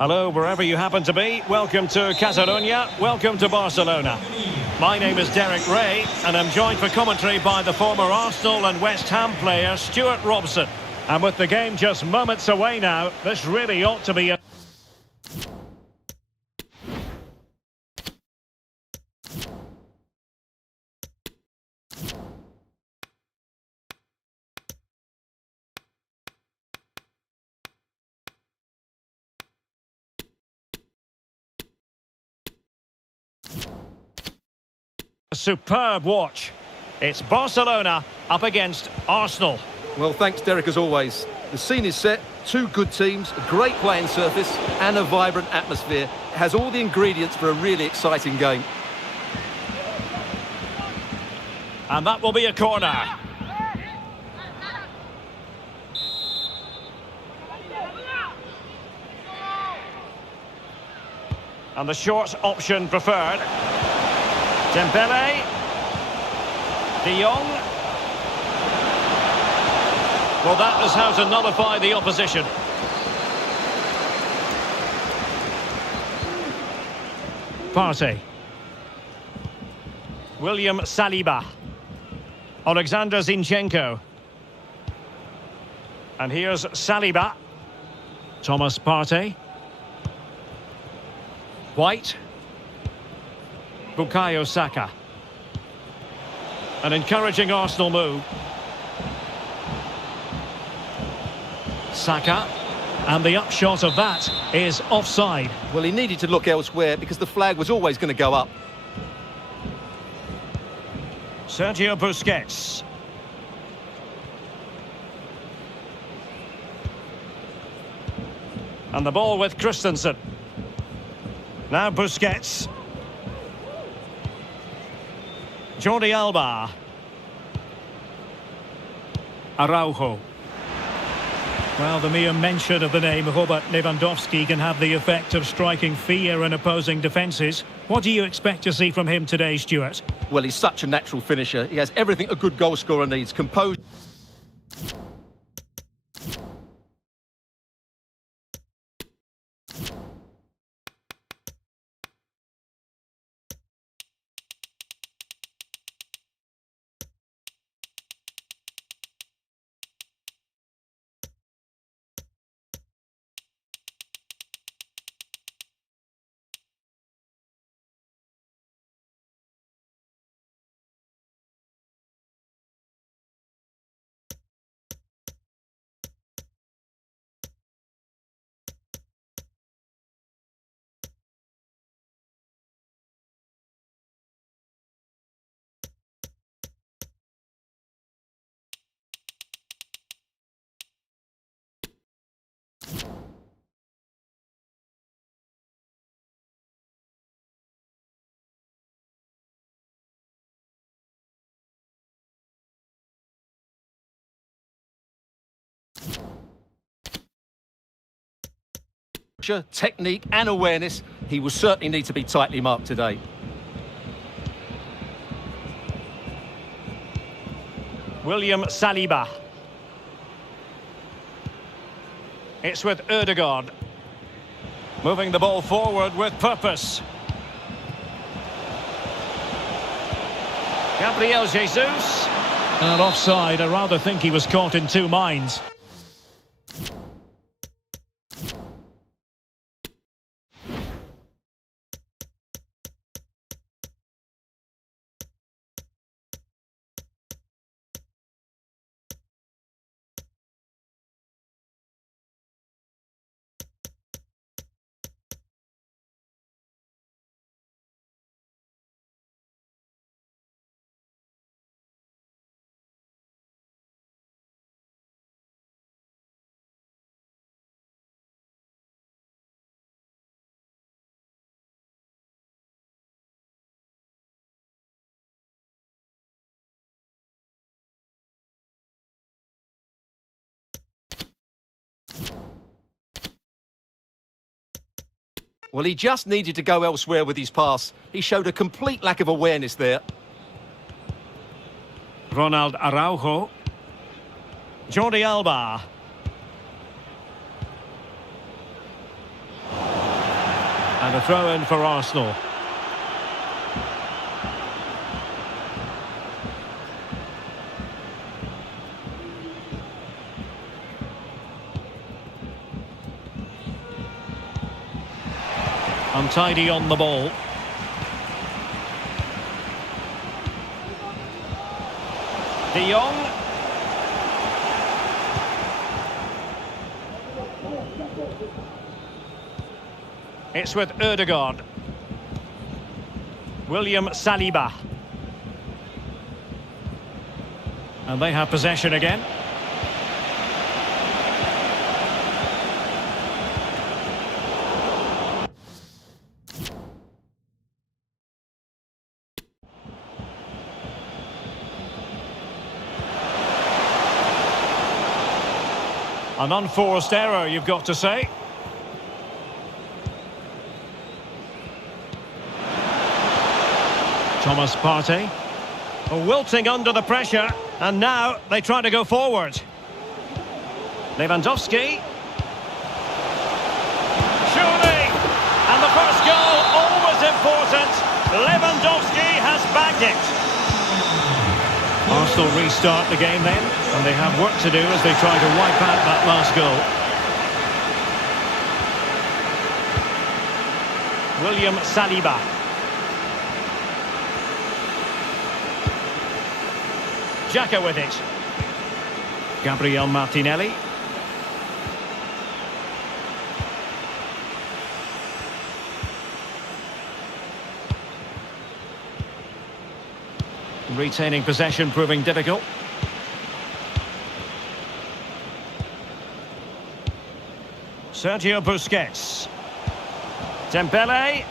Hello, wherever you happen to be. Welcome to Catalonia. Welcome to Barcelona. My name is Derek Ray, and I'm joined for commentary by the former Arsenal and West Ham player Stuart Robson. And with the game just moments away now, this really ought to be a superb watch. It's Barcelona up against Arsenal. Well, thanks, Derek, as always. The scene is set, two good teams, a great playing surface and a vibrant atmosphere. It has all the ingredients for a really exciting game. And that will be a corner. And the short option preferred. Dembele, De Jong. Well, that is how to nullify the opposition. Partey. William Saliba. Alexander Zinchenko. And here's Saliba. Thomas Partey. White. Bukayo Saka. An encouraging Arsenal move. Saka. And the upshot of that is offside. Well, he needed to look elsewhere because the flag was always going to go up. Sergio Busquets. And the ball with Christensen. Now Busquets. Jordi Alba. Araujo. Well, the mere mention of the name Robert Lewandowski can have the effect of striking fear in opposing defences. What do you expect to see from him today, Stuart? Well, he's such a natural finisher. He has everything a good goal scorer needs. Composed. Technique and awareness. He will certainly need to be tightly marked today. William Saliba. It's with Ødegaard. Moving the ball forward with purpose. Gabriel Jesus. And offside, I rather think he was caught in two minds. Well, he just needed to go elsewhere with his pass. He showed a complete lack of awareness there. Ronald Araujo. Jordi Alba. And a throw-in for Arsenal. Untidy on the ball. De Jong. It's with Ødegaard. William Saliba. And they have possession again. An unforced error, you've got to say. Thomas Partey. Wilting under the pressure, and now they try to go forward. Lewandowski. Surely! And the first goal, always important. Lewandowski has bagged it. Arsenal restart the game then, and they have work to do as they try to wipe out that last goal. William Saliba. Xhaka with it. Gabriel Martinelli. Retaining possession proving difficult. Sergio Busquets. Dembele.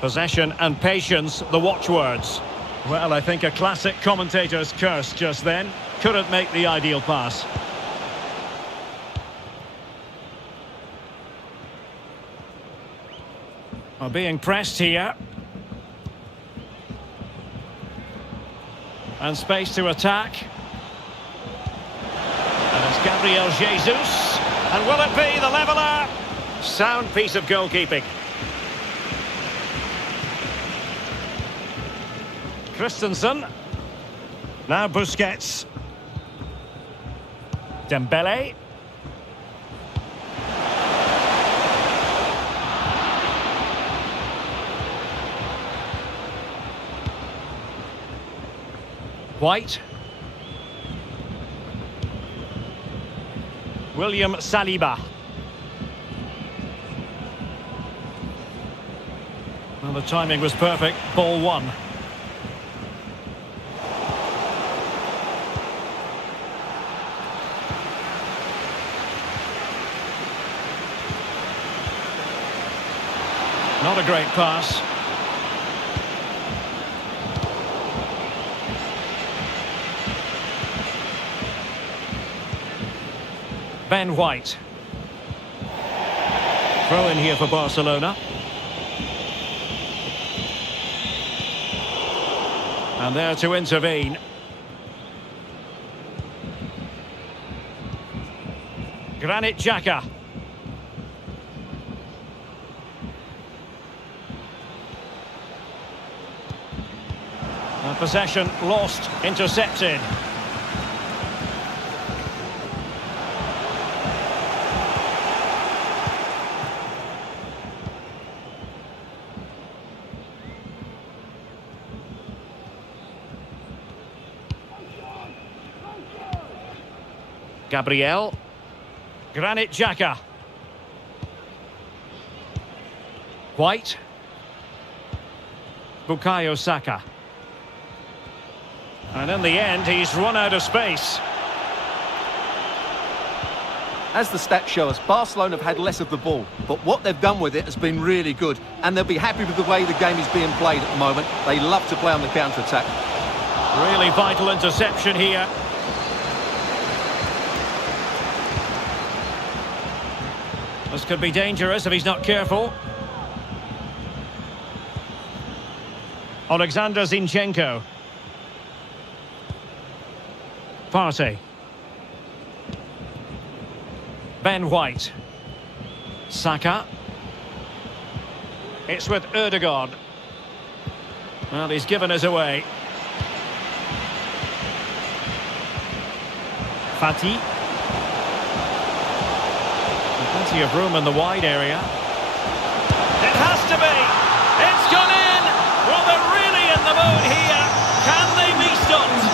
Possession and patience, the watchwords. Well, I think a classic commentator's curse just then. Couldn't make the ideal pass. Well, being pressed here. And space to attack. And it's Gabriel Jesus. And will it be the leveller? Sound piece of goalkeeping. Christensen. Now Busquets. Dembele. White. William Saliba. Well, the timing was perfect. Ball one. Not a great pass. Ben White. Throw in here for Barcelona. And there to intervene. Granit Xhaka. Possession lost, intercepted. Gabriel. Granit Xhaka. White. Bukayo Saka. And in the end, he's run out of space. As the stats show us, Barcelona have had less of the ball, but what they've done with it has been really good, and they'll be happy with the way the game is being played at the moment. They love to play on the counter-attack. Really vital interception here. This could be dangerous if he's not careful. Alexander Zinchenko. Partey. Ben White. Saka. It's with Ødegaard. Well, he's given us away. Fati. Plenty of room in the wide area. It has to be. It's gone in. Well, they're really in the mood here. Can they be stopped?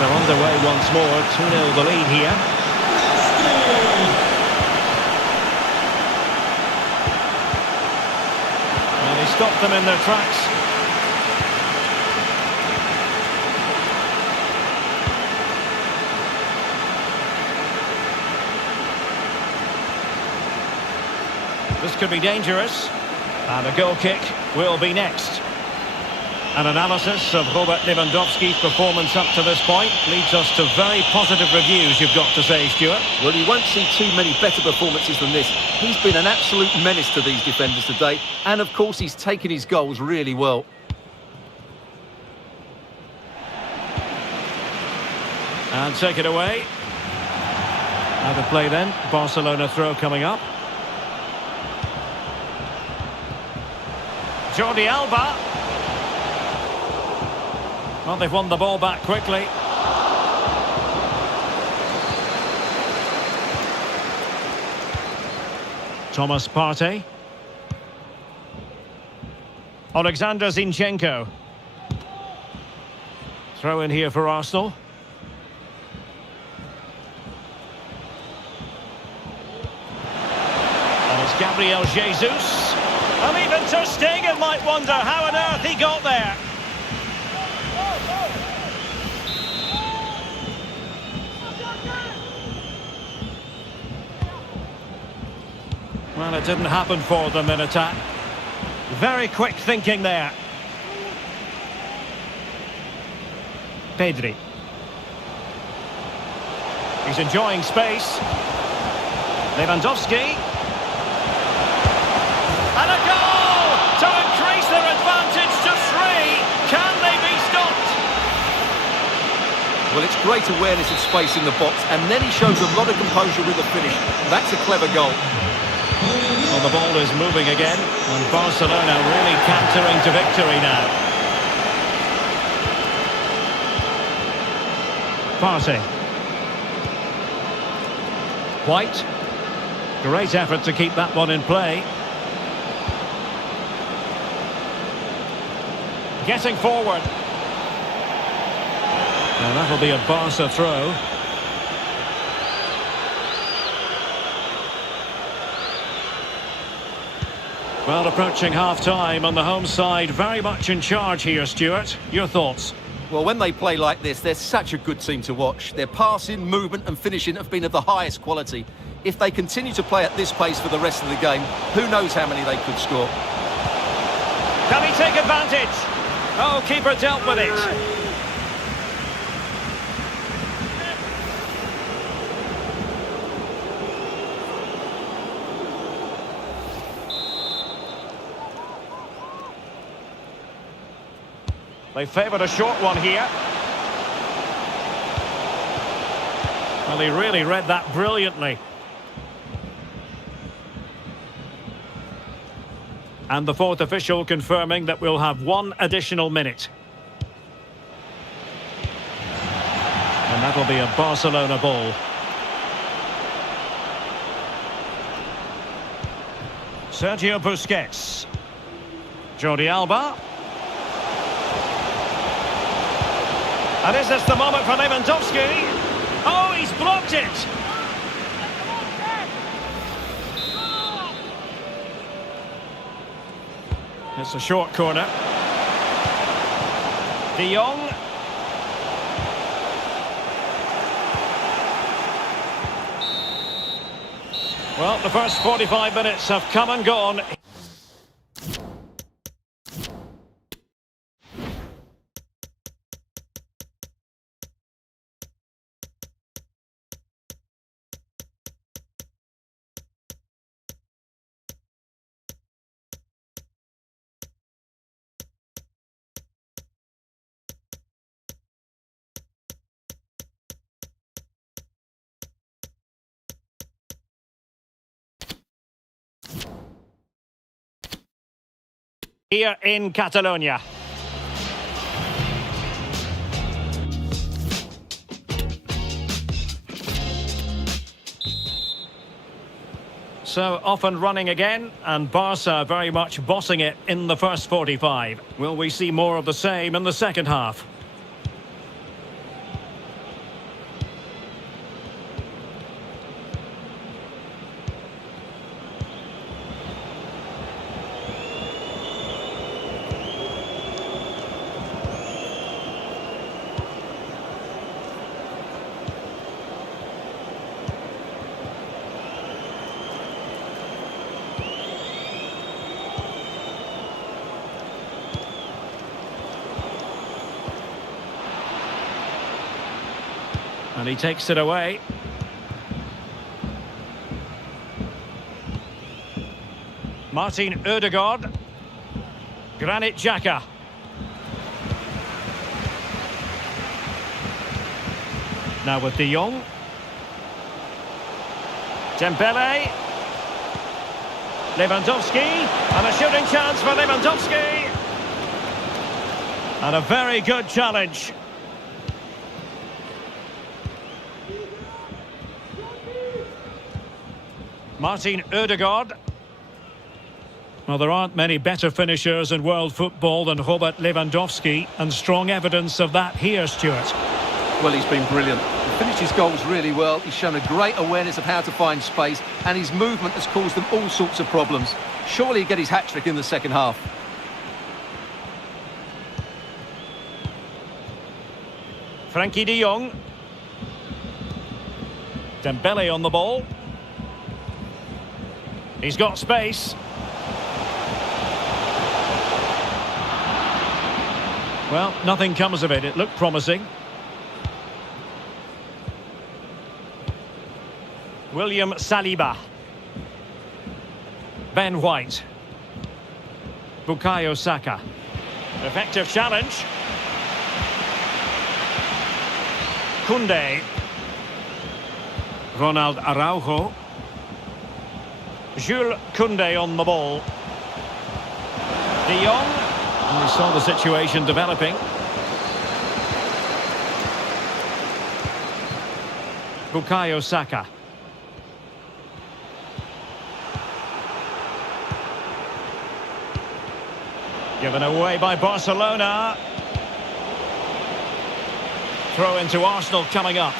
So underway once more. 2-0 the lead here. Well, he stopped them in their tracks. This could be dangerous. And a goal kick will be next. An analysis of Robert Lewandowski's performance up to this point leads us to very positive reviews, you've got to say, Stuart. Well, you won't see too many better performances than this. He's been an absolute menace to these defenders today. And, of course, he's taken his goals really well. And take it away. Out of play then. Barcelona throw coming up. Jordi Alba. Well, they've won the ball back quickly. Thomas Partey. Alexander Zinchenko. Throw in here for Arsenal. And it's Gabriel Jesus. And even Ter Stegen might wonder how on earth he got there. Well, it didn't happen for them in attack. Very quick thinking there. Pedri. He's enjoying space. Lewandowski. And a goal to increase their advantage to 3. Can they be stopped? Well, it's great awareness of space in the box, and then he shows a lot of composure with the finish. That's a clever goal. Well, the ball is moving again, and Barcelona really cantering to victory now. Partey. White. Great effort to keep that one in play. Getting forward. Now that'll be a Barca throw. Well, approaching half-time on the home side, very much in charge here, Stuart. Your thoughts? Well, when they play like this, they're such a good team to watch. Their passing, movement and finishing have been of the highest quality. If they continue to play at this pace for the rest of the game, who knows how many they could score. Can he take advantage? Oh, keeper dealt with it. They favoured a short one here. Well, he really read that brilliantly. And the fourth official confirming that we'll have 1 additional minute. And that'll be a Barcelona ball. Sergio Busquets. Jordi Alba. And is this the moment for Lewandowski? Oh, he's blocked it! It's a short corner. De Jong. Well, the first 45 minutes have come and gone. here in Catalonia. So off and running again, and Barca very much bossing it in the first 45. Will we see more of the same in the second half? And he takes it away. Martin Ødegaard. Granit Xhaka. Now with De Jong. Dembele. Lewandowski. And a shooting chance for Lewandowski. And a very good challenge. Martin Ødegaard. Well, there aren't many better finishers in world football than Robert Lewandowski, and strong evidence of that here, Stuart. Well, he's been brilliant. He finished his goals really well. He's shown a great awareness of how to find space, and his movement has caused them all sorts of problems. Surely he'll get his hat-trick in the second half. Frankie de Jong. Dembele on the ball. He's got space. Well, nothing comes of it. It looked promising. William Saliba. Ben White. Bukayo Saka. Effective challenge. Koundé. Ronald Araujo. Jules Koundé on the ball. De Jong. And we saw the situation developing. Bukayo Saka. Given away by Barcelona. Throw into Arsenal coming up.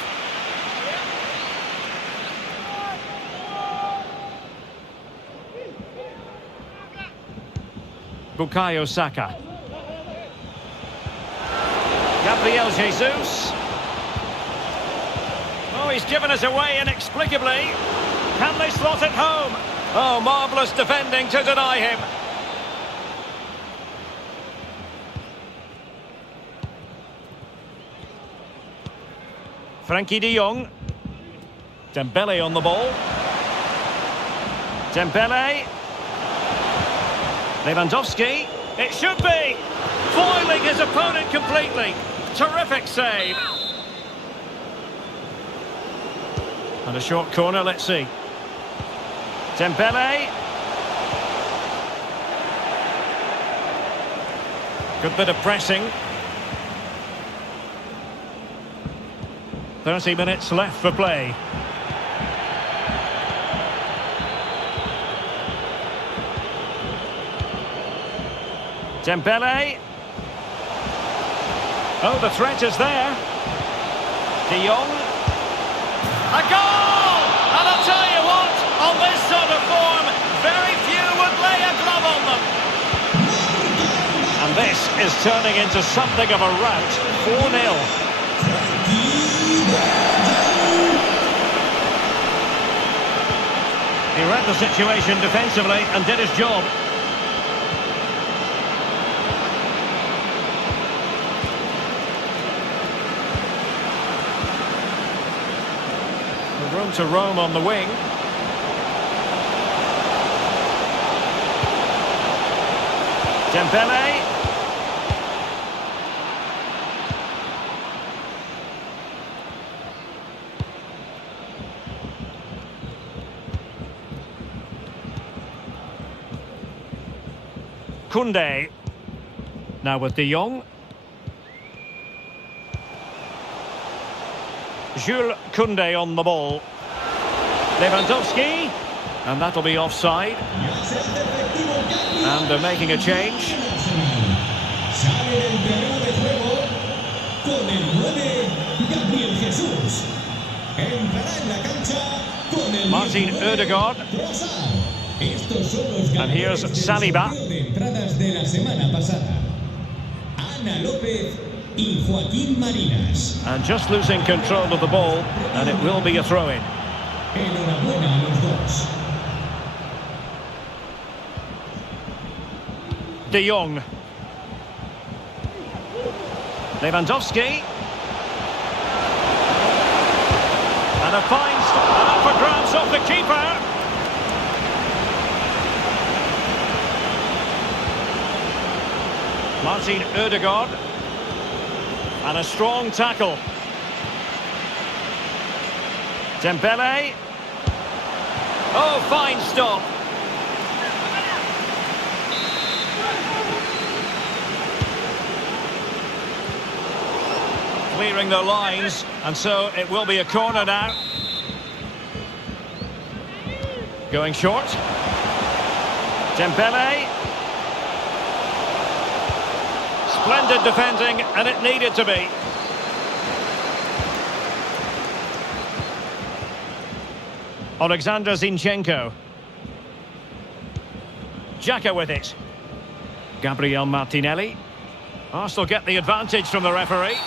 Bukayo Saka. Gabriel Jesus. Oh, he's given us away inexplicably. Can they slot it home? Oh, marvellous defending to deny him. Frankie de Jong. Dembele on the ball. Dembele. Lewandowski. It should be. Foiling his opponent completely. Terrific save. And a short corner, let's see. Dembele. Good bit of pressing. 30 minutes left for play. Dembele. Oh, the threat is there. De Jong. A goal! And I'll tell you what, on this sort of form, very few would lay a glove on them. And this is turning into something of a rout. 4-0. He read the situation defensively and did his job. Room to roam on the wing. Dembele. Koundé. Now with De Jong. Jules Koundé on the ball. Lewandowski. And that'll be offside. And they're making a change. Martin Ødegaard. And here's Saliba. And just losing control of the ball, and it will be a throw-in. De Jong. Lewandowski. And a fine stop for grabs off the keeper. Martin Ødegaard. And a strong tackle. Dembele. Oh, fine stop. Clearing the lines, and so it will be a corner now. Going short. Dembele. Splendid defending, and it needed to be. Alexander Zinchenko. Xhaka with it. Gabriel Martinelli. Arsenal get the advantage from the referee.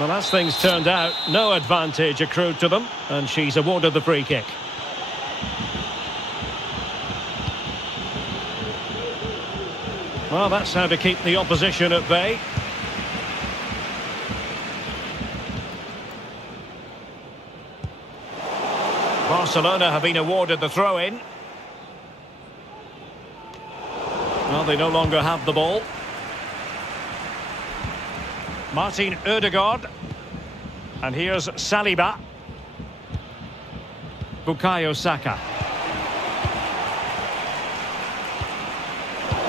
Well, as things turned out, no advantage accrued to them, and she's awarded the free kick. Well, that's how to keep the opposition at bay. Barcelona have been awarded the throw-in. Well, they no longer have the ball. Martin Ødegaard. And here's Saliba. Bukayo Saka.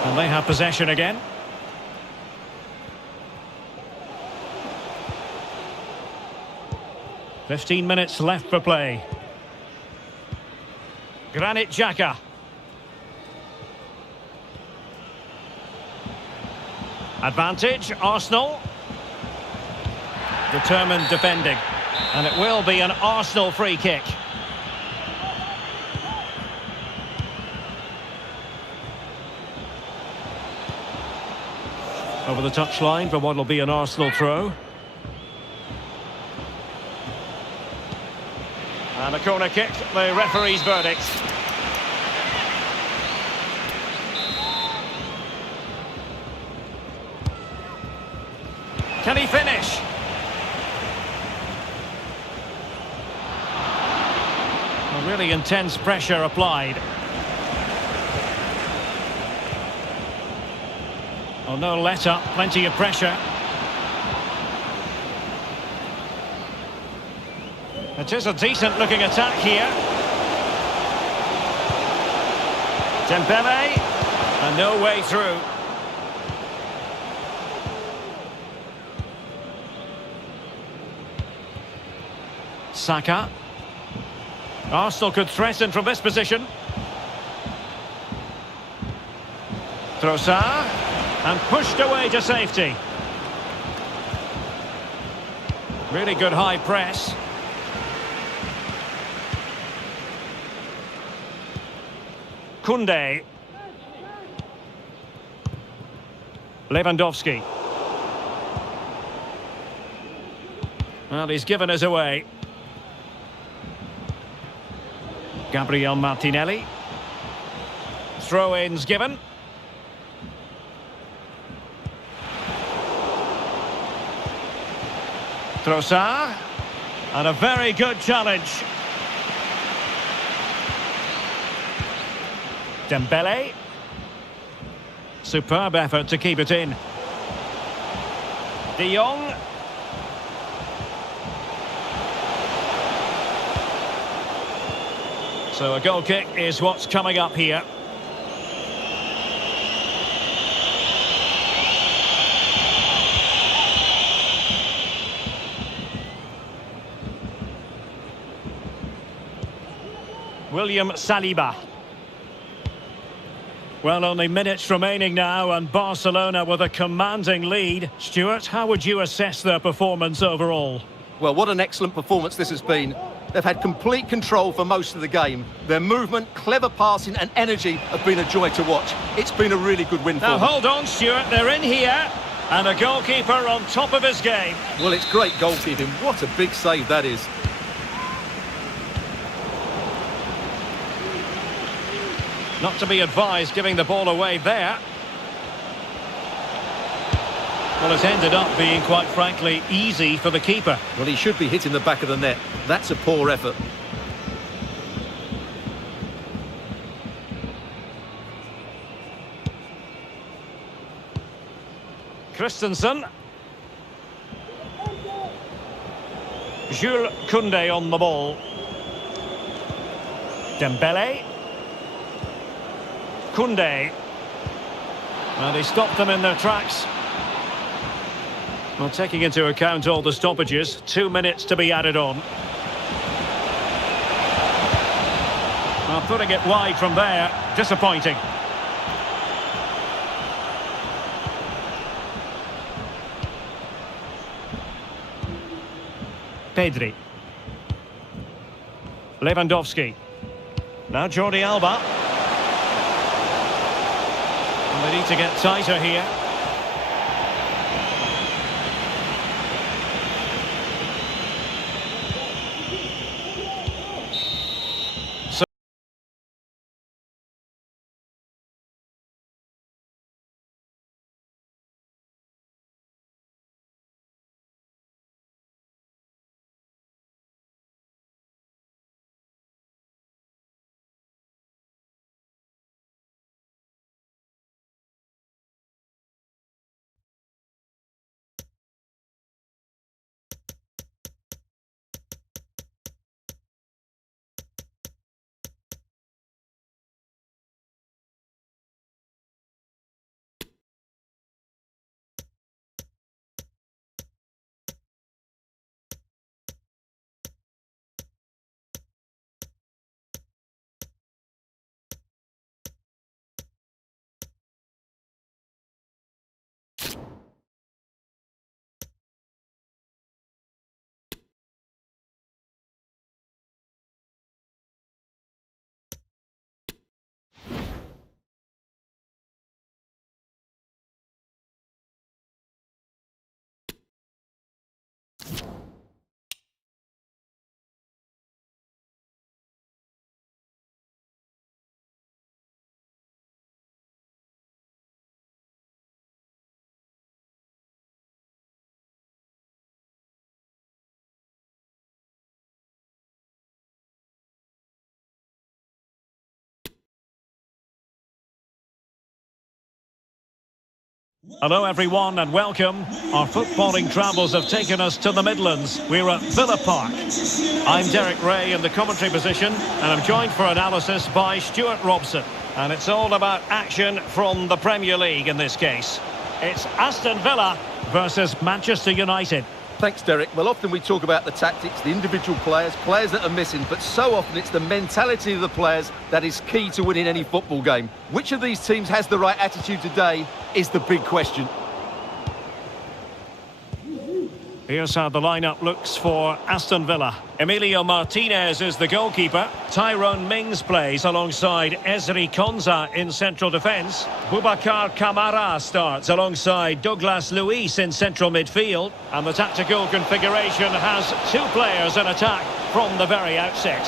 And they have possession again. "15 minutes left for play. Granit Xhaka. Advantage, Arsenal. Determined defending. And it will be an Arsenal free kick. Over the touchline for what will be an Arsenal throw. And a corner kick, the referee's verdict. Can he finish? A really intense pressure applied. Oh, no let up, plenty of pressure. It is a decent looking attack here. Dembele, and no way through. Saka. Arsenal could threaten from this position. Trossard, and pushed away to safety. Really good high press. Koundé. Lewandowski. Well, he's given us away. Gabriel Martinelli. Throw-ins given. Trossard. And a very good challenge. Dembele. Superb effort to keep it in. De Jong. So a goal kick is what's coming up here. William Saliba. Well, only minutes remaining now, and Barcelona with a commanding lead. Stuart, how would you assess their performance overall? Well, what an excellent performance this has been. They've had complete control for most of the game. Their movement, clever passing and energy have been a joy to watch. It's been a really good win for Now them. hold on, Stuart, they're in here. And a goalkeeper on top of his game. Well, it's great goalkeeping. What a big save that is. Not to be advised giving the ball away there. Well, it's ended up being, quite frankly, easy for the keeper. Well, he should be hitting the back of the net. That's a poor effort. Christensen. Jules Koundé on the ball. Dembele. Koundé. And he stopped them in their tracks. Well, taking into account all the stoppages, 2 minutes to be added on. Well, putting it wide from there, disappointing. Pedri. Lewandowski. Now Jordi Alba. And they need to get tighter here. Hello everyone and welcome. Our footballing travels have taken us to the Midlands. We're at Villa Park. I'm Derek Ray in the commentary position and I'm joined for analysis by Stuart Robson. And it's all about action from the Premier League in this case. It's Aston Villa versus Manchester United. Thanks, Derek. Well, often we talk about the tactics, the individual players that are missing, but so often it's the mentality of the players that is key to winning any football game. Which of these teams has the right attitude today is the big question. Here's how the lineup looks for Aston Villa. Emilio Martinez is the goalkeeper. Tyrone Mings plays alongside Ezri Konsa in central defence. Boubacar Kamara starts alongside Douglas Luiz in central midfield. And the tactical configuration has two players in attack from the very outset.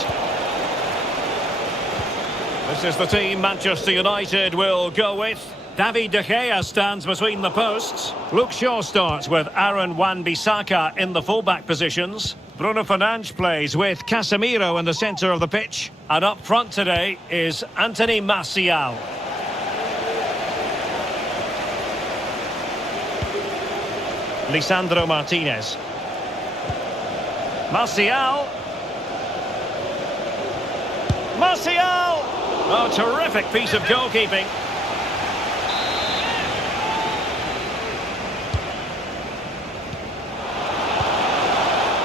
This is the team Manchester United will go with. David De Gea stands between the posts. Luke Shaw starts with Aaron Wan-Bissaka in the fullback positions. Bruno Fernandes plays with Casemiro in the centre of the pitch. And up front today is Anthony Martial. Lisandro Martinez. Martial. Martial! Oh, terrific piece of goalkeeping.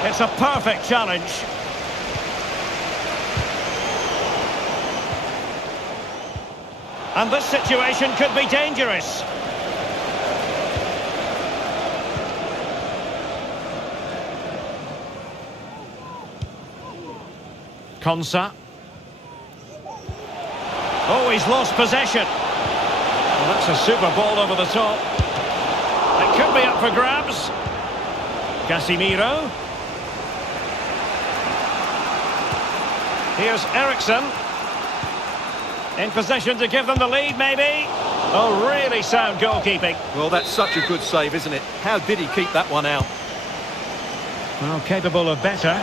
It's a perfect challenge. And this situation could be dangerous. Konsa. Oh, he's lost possession. Well, that's a super ball over the top. It could be up for grabs. Casemiro. Here's Eriksson. In possession to give them the lead, maybe. Oh, really sound goalkeeping. Well, that's such a good save, isn't it? How did he keep that one out? Well, capable of better.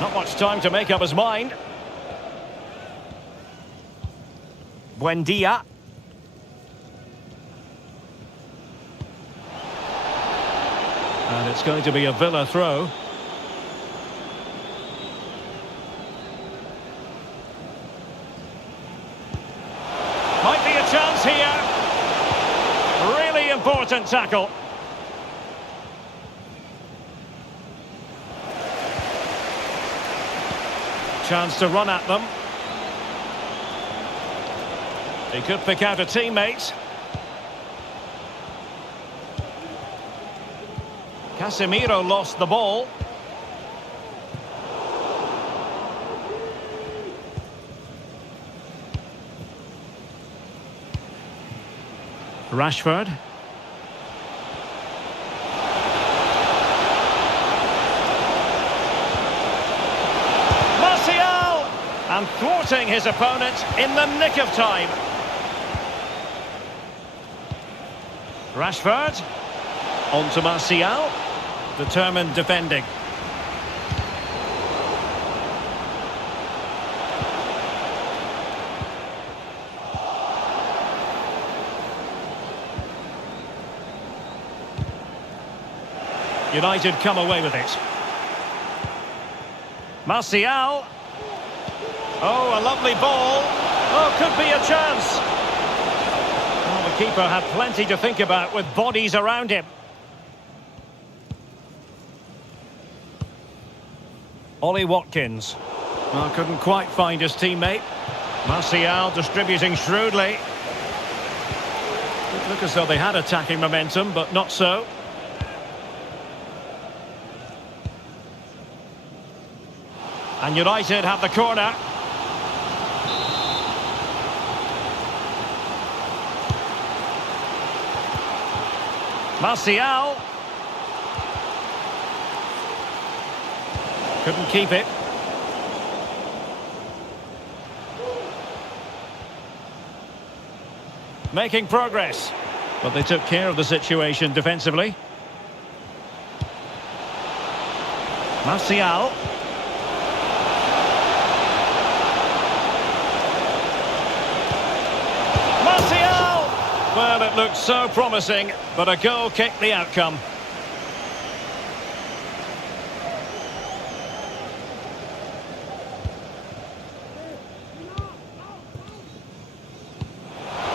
Not much time to make up his mind. Buendia. And it's going to be a Villa throw. Might be a chance here. Really important tackle. Chance to run at them. He could pick out a teammate. Casemiro lost the ball. Rashford. Martial! And thwarting his opponent in the nick of time. Rashford. On to Martial. Determined defending. United come away with it. Martial. Oh, a lovely ball. Oh, could be a chance. Well, the keeper had plenty to think about with bodies around him. Ollie Watkins. Well, couldn't quite find his teammate. Martial distributing shrewdly. It looked as though they had attacking momentum, but not so. And United have the corner. Martial. Couldn't keep it. Making progress. But they took care of the situation defensively. Martial. Well, it looked so promising, but a goal kicked the outcome.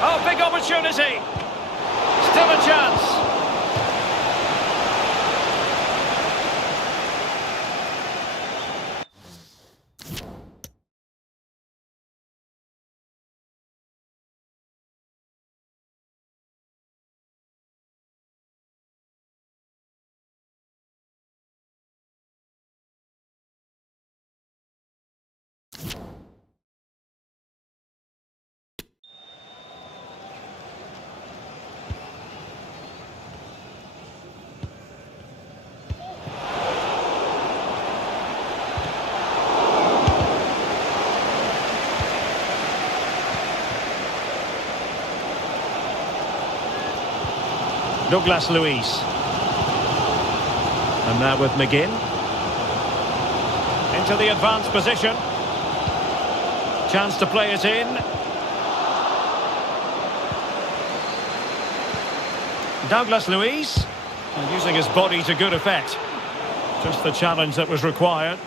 Oh, big opportunity. Still a chance. Douglas Luiz. And now with McGinn. Into the advanced position. Chance to play it in. Douglas Luiz. And using his body to good effect. Just the challenge that was required.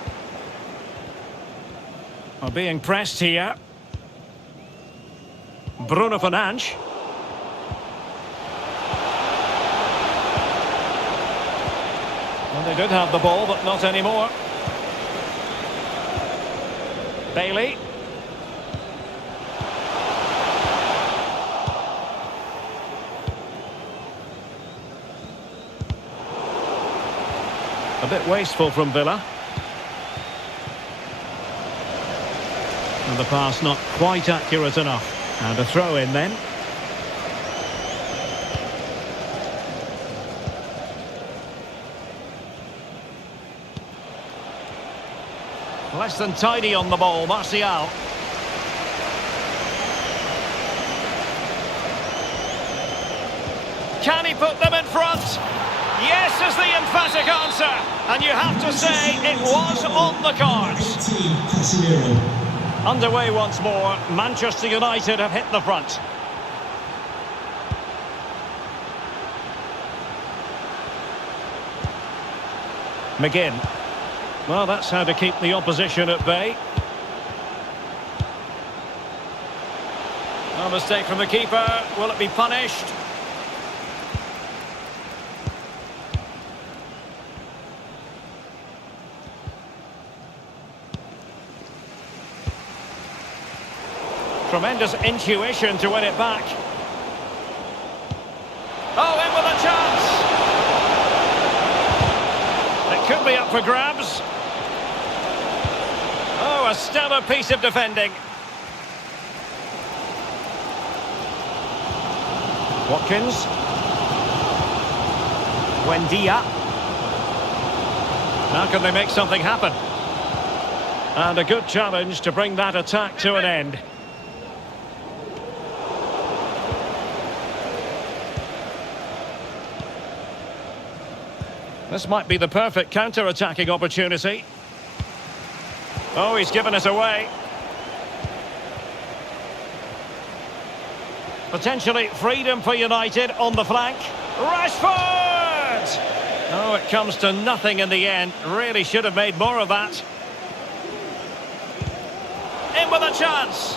Are being pressed here. Bruno Fernandes. Well, they did have the ball, but not anymore. Bailey. A bit wasteful from Villa. And the pass not quite accurate enough. And a throw in then. Less than tidy on the ball, Martial. Can he put them in front? Yes is the emphatic answer. And you have to say it was on the cards. Underway once more. Manchester United have hit the front. McGinn. Well, that's how to keep the opposition at bay. No mistake from the keeper. Will it be punished? Tremendous intuition to win it back. Oh, in with a chance. It could be up for grabs. Oh, a stellar piece of defending. Watkins. Buendia. Now can they make something happen? And a good challenge to bring that attack to an end. This might be the perfect counter-attacking opportunity. Oh, he's given us away. Potentially freedom for United on the flank. Rashford! Oh, it comes to nothing in the end. Really should have made more of that. In with a chance.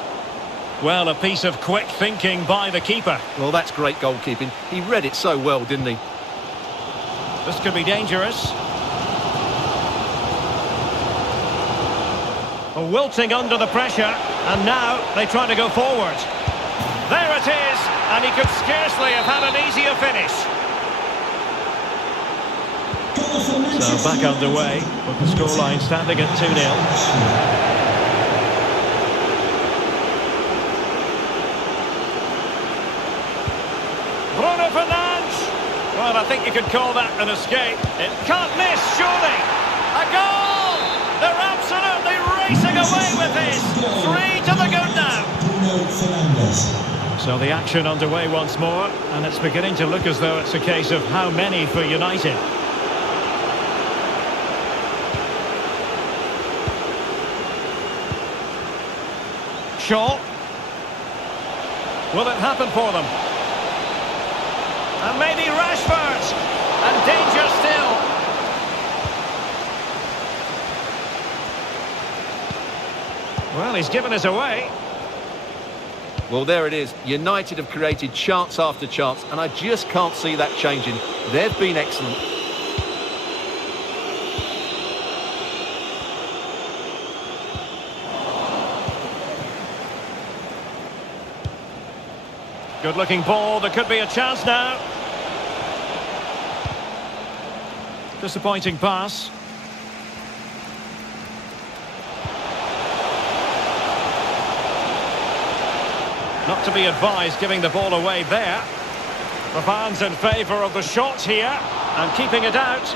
Well, a piece of quick thinking by the keeper. Well, that's great goalkeeping. He read it so well, didn't he? This could be dangerous. Wilting under the pressure, and now they try to go forward. There it is, and he could scarcely have had an easier finish. So back underway, with the scoreline standing at 2-0. Bruno Fernandes. Well, I think you could call that an escape. It can't miss, surely. A goal! They're absolutely racing away with this. 3 to the good now. So the action underway once more, and it's beginning to look as though it's a case of how many for United. Shaw. Will it happen for them? And maybe Rashford. And danger still. Well, he's given us away. Well, there it is. United have created chance after chance, and I just can't see that changing. They've been excellent. Good-looking ball. There could be a chance now. Disappointing pass. Not to be advised giving the ball away there. The fans in favour of the shot here and keeping it out.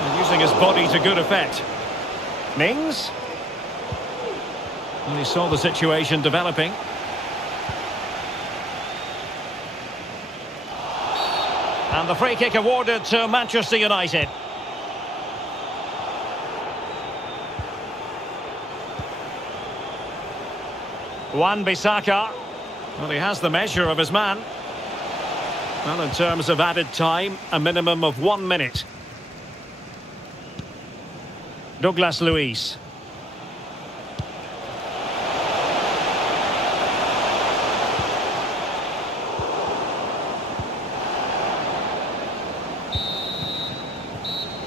And using his body to good effect. Mings. And he saw the situation developing. And the free kick awarded to Manchester United. Wan-Bissaka. Well, he has the measure of his man. Well, in terms of added time, a minimum of 1 minute. Douglas Luiz.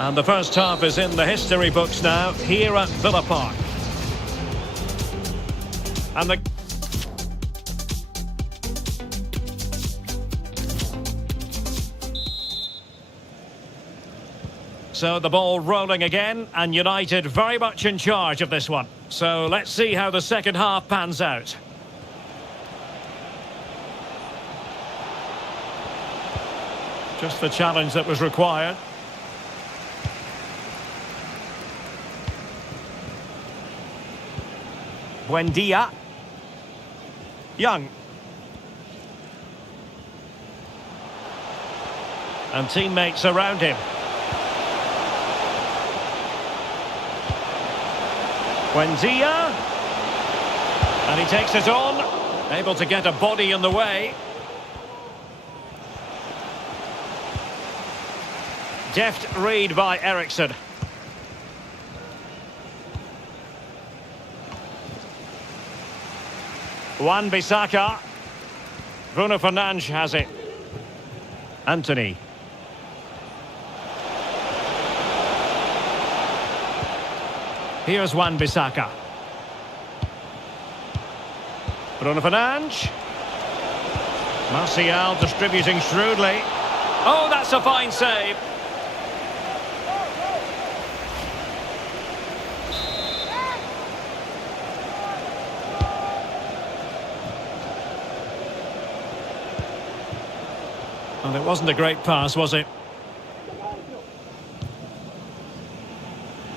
And the first half is in the history books now, here at Villa Park. And the... So the ball rolling again, and United very much in charge of this one. So let's see how the second half pans out. Just the challenge that was required. Buendia. Young. And teammates around him. Buendia. And he takes it on. Able to get a body in the way. Deft read by Eriksson. Wan-Bissaka. Bruno Fernandes has it. Anthony. Here's Wan-Bissaka. Bruno Fernandes. Martial distributing shrewdly. Oh, that's a fine save. And it wasn't a great pass, was it?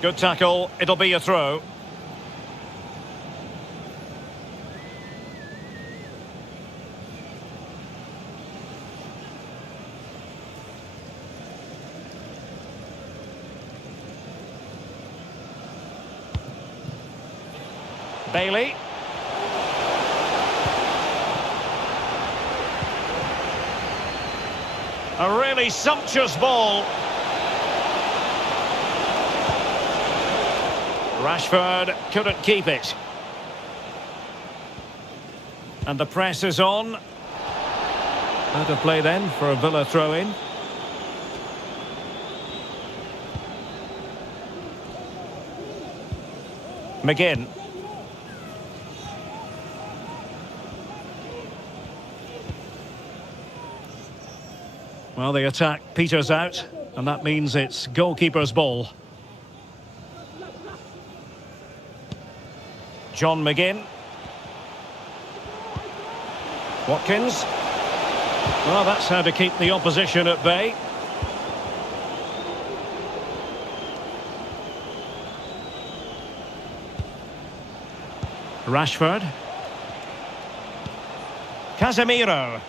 Good tackle. It'll be a throw. Bailey. A really sumptuous ball. Rashford couldn't keep it. And the press is on. Out of play then for a Villa throw-in. McGinn. Well, the attack peters out, and that means it's goalkeeper's ball. John McGinn. Watkins. Well, that's how to keep the opposition at bay. Rashford. Casemiro.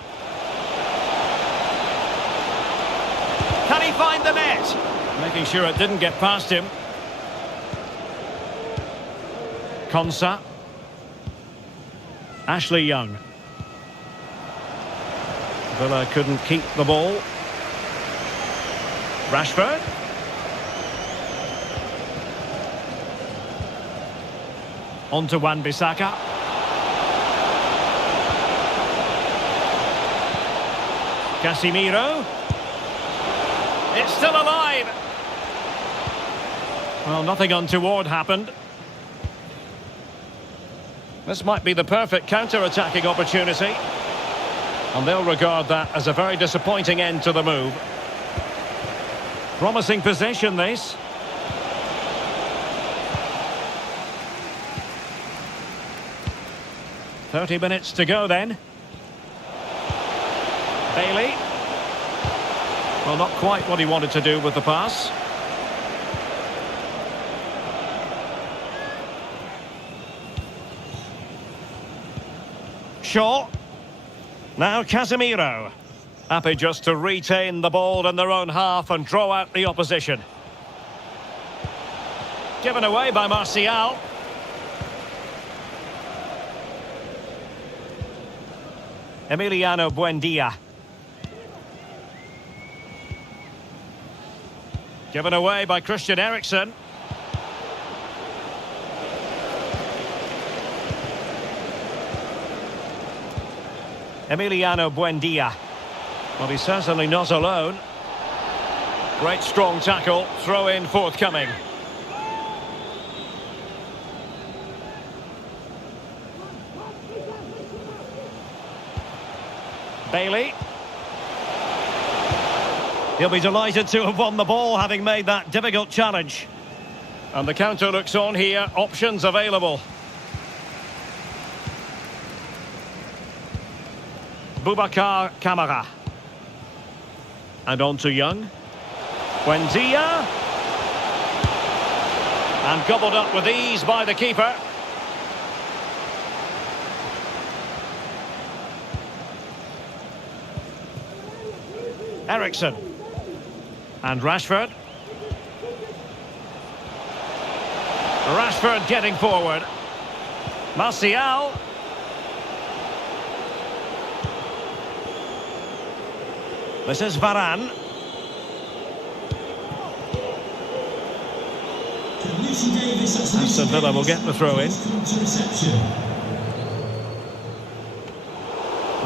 Can he find the net? Making sure it didn't get past him. Konsa. Ashley Young. Villa couldn't keep the ball. Rashford. On to Wan-Bissaka. Casemiro. It's still alive. Well, nothing untoward happened. This might be the perfect counter-attacking opportunity. And they'll regard that as a very disappointing end to the move. Promising possession, this. "30 minutes to go then. Bailey. Well, not quite what he wanted to do with the pass. Shaw. Now Casemiro. Happy just to retain the ball in their own half and draw out the opposition. Given away by Martial. Emiliano Buendia. Given away by Christian Eriksen. Emiliano Buendia. Well, he's certainly not alone. Great strong tackle, throw in forthcoming. Bailey. He'll be delighted to have won the ball, having made that difficult challenge. And the counter looks on here, options available. Boubacar Kamara. And on to Young. Buendia. And gobbled up with ease by the keeper. Ericsson. And Rashford. Rashford getting forward. Martial. This is Varane. Aston Villa will get the throw in.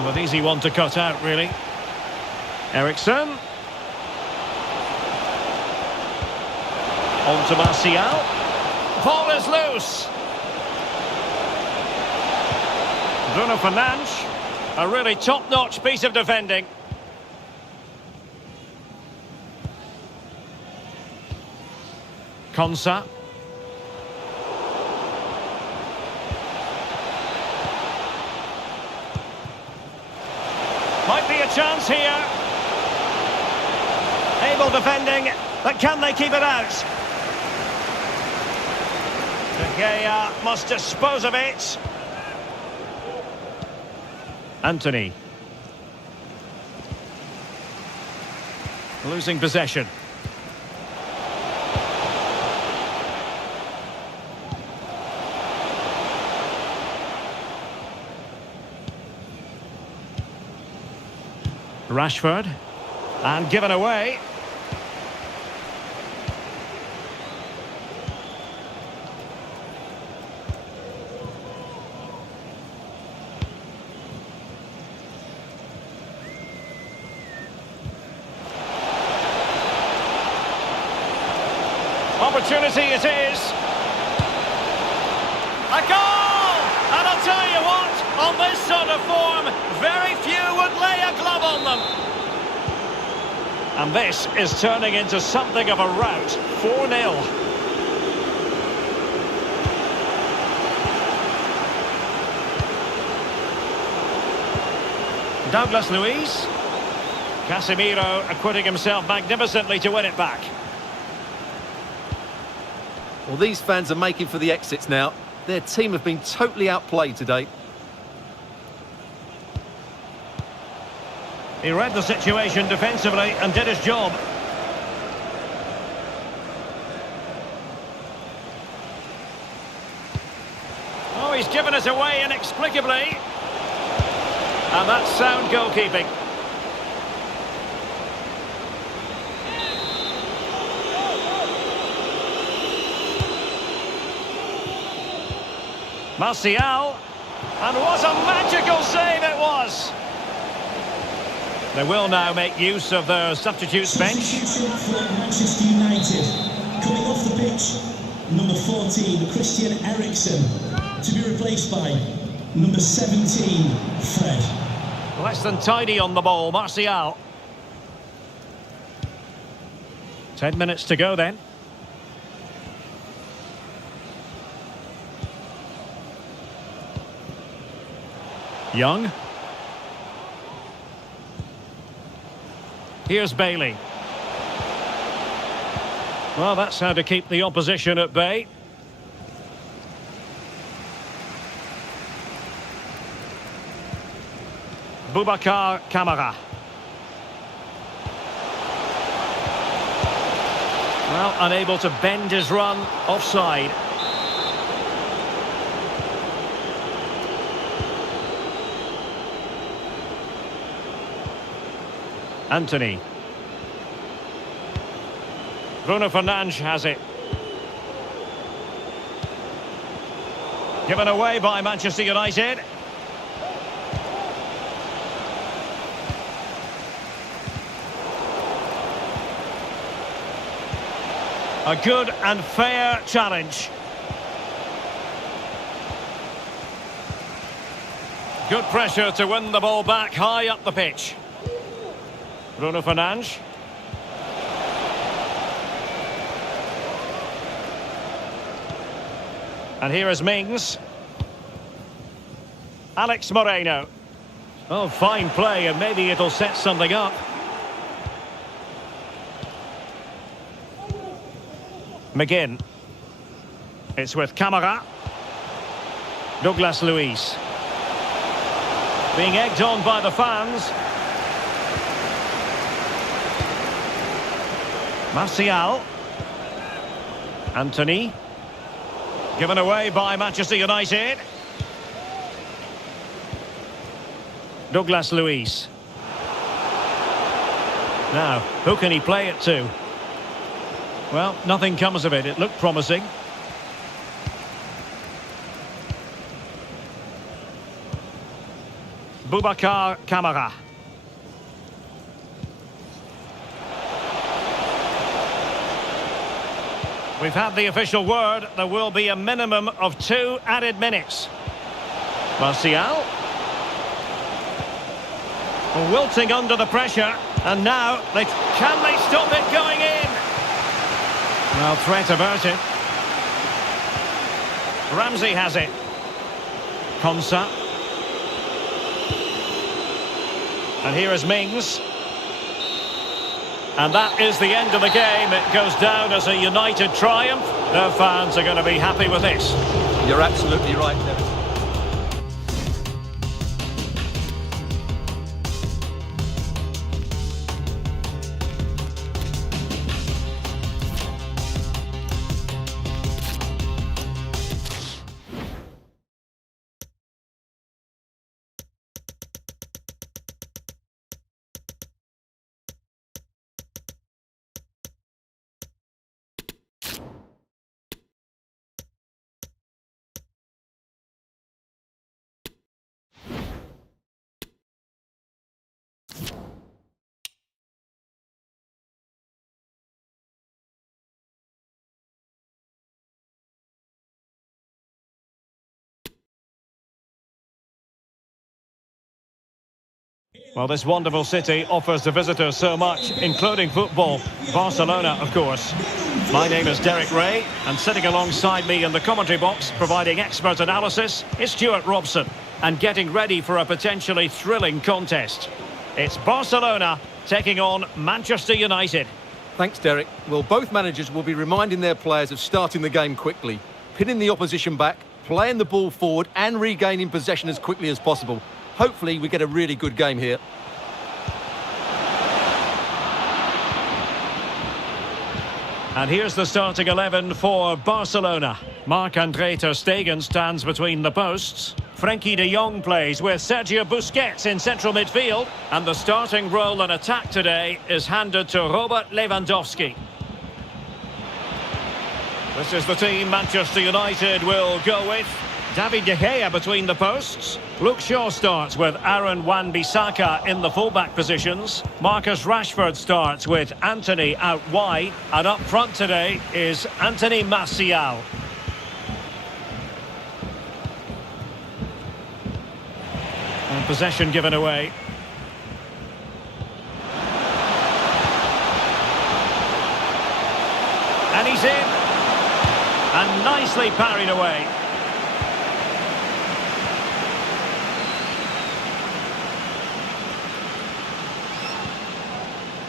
An easy one to cut out, really. Ericsson. On to Martial. Ball is loose. Bruno Fernandes. A really top-notch piece of defending. Konsa. Might be a chance here. Able defending, but can they keep it out? De Gea must dispose of it. Anthony. Losing possession. Rashford. And given away. Opportunity it is. A goal! And I'll tell you what, on this sort of form, very few would lay a glove on them. And this is turning into something of a rout. 4-0. Douglas Luiz. Casemiro acquitting himself magnificently to win it back. Well, these fans are making for the exits now. Their team have been totally outplayed today. He read the situation defensively and did his job. Oh, he's given us away inexplicably. And that's sound goalkeeping. Martial, and what a magical save it was! They will now make use of their substitutes bench. Manchester United, coming off the pitch, number 14, Christian Eriksen, to be replaced by number 17, Fred. Less than tidy on the ball, Martial. 10 minutes to go then. Young. Here's Bailey. Well, that's how to keep the opposition at bay. Boubacar Kamara. Well, unable to bend his run, offside. Anthony. Bruno Fernandes has it. Given away by Manchester United. A good and fair challenge. Good pressure to win the ball back high up the pitch. Bruno Fernandes. And here is Mings. Alex Moreno. Oh, fine play, and maybe it'll set something up. McGinn. It's with Camara. Douglas Luiz. Being egged on by the fans. Martial. Anthony. Given away by Manchester United. Douglas Luiz. Now, who can he play it to? Well, nothing comes of it. It looked promising. Boubacar Kamara. We've had the official word. There will be a minimum of 2 added minutes. Martial. Wilting under the pressure. And now, can they stop it going in? Well, threat averted. Ramsey has it. Konsa. And here is Mings. And that is the end of the game. It goes down as a United triumph. Their fans are going to be happy with this. You're absolutely right, Derek. Well, this wonderful city offers the visitors so much, including football. Barcelona, of course. My name is Derek Ray, and sitting alongside me in the commentary box, providing expert analysis, is Stuart Robson, and getting ready for a potentially thrilling contest. It's Barcelona taking on Manchester United. Thanks, Derek. Well, both managers will be reminding their players of starting the game quickly, pinning the opposition back, playing the ball forward and regaining possession as quickly as possible. Hopefully we get a really good game here. And here's the starting 11 for Barcelona. Marc-Andre ter Stegen stands between the posts. Frenkie de Jong plays with Sergio Busquets in central midfield. And the starting role in attack today is handed to Robert Lewandowski. This is the team Manchester United will go with. David De Gea between the posts. Luke Shaw starts with Aaron Wan-Bissaka in the fullback positions. Marcus Rashford starts with Anthony out wide. And up front today is Anthony Martial. And possession given away. And he's in. And nicely parried away.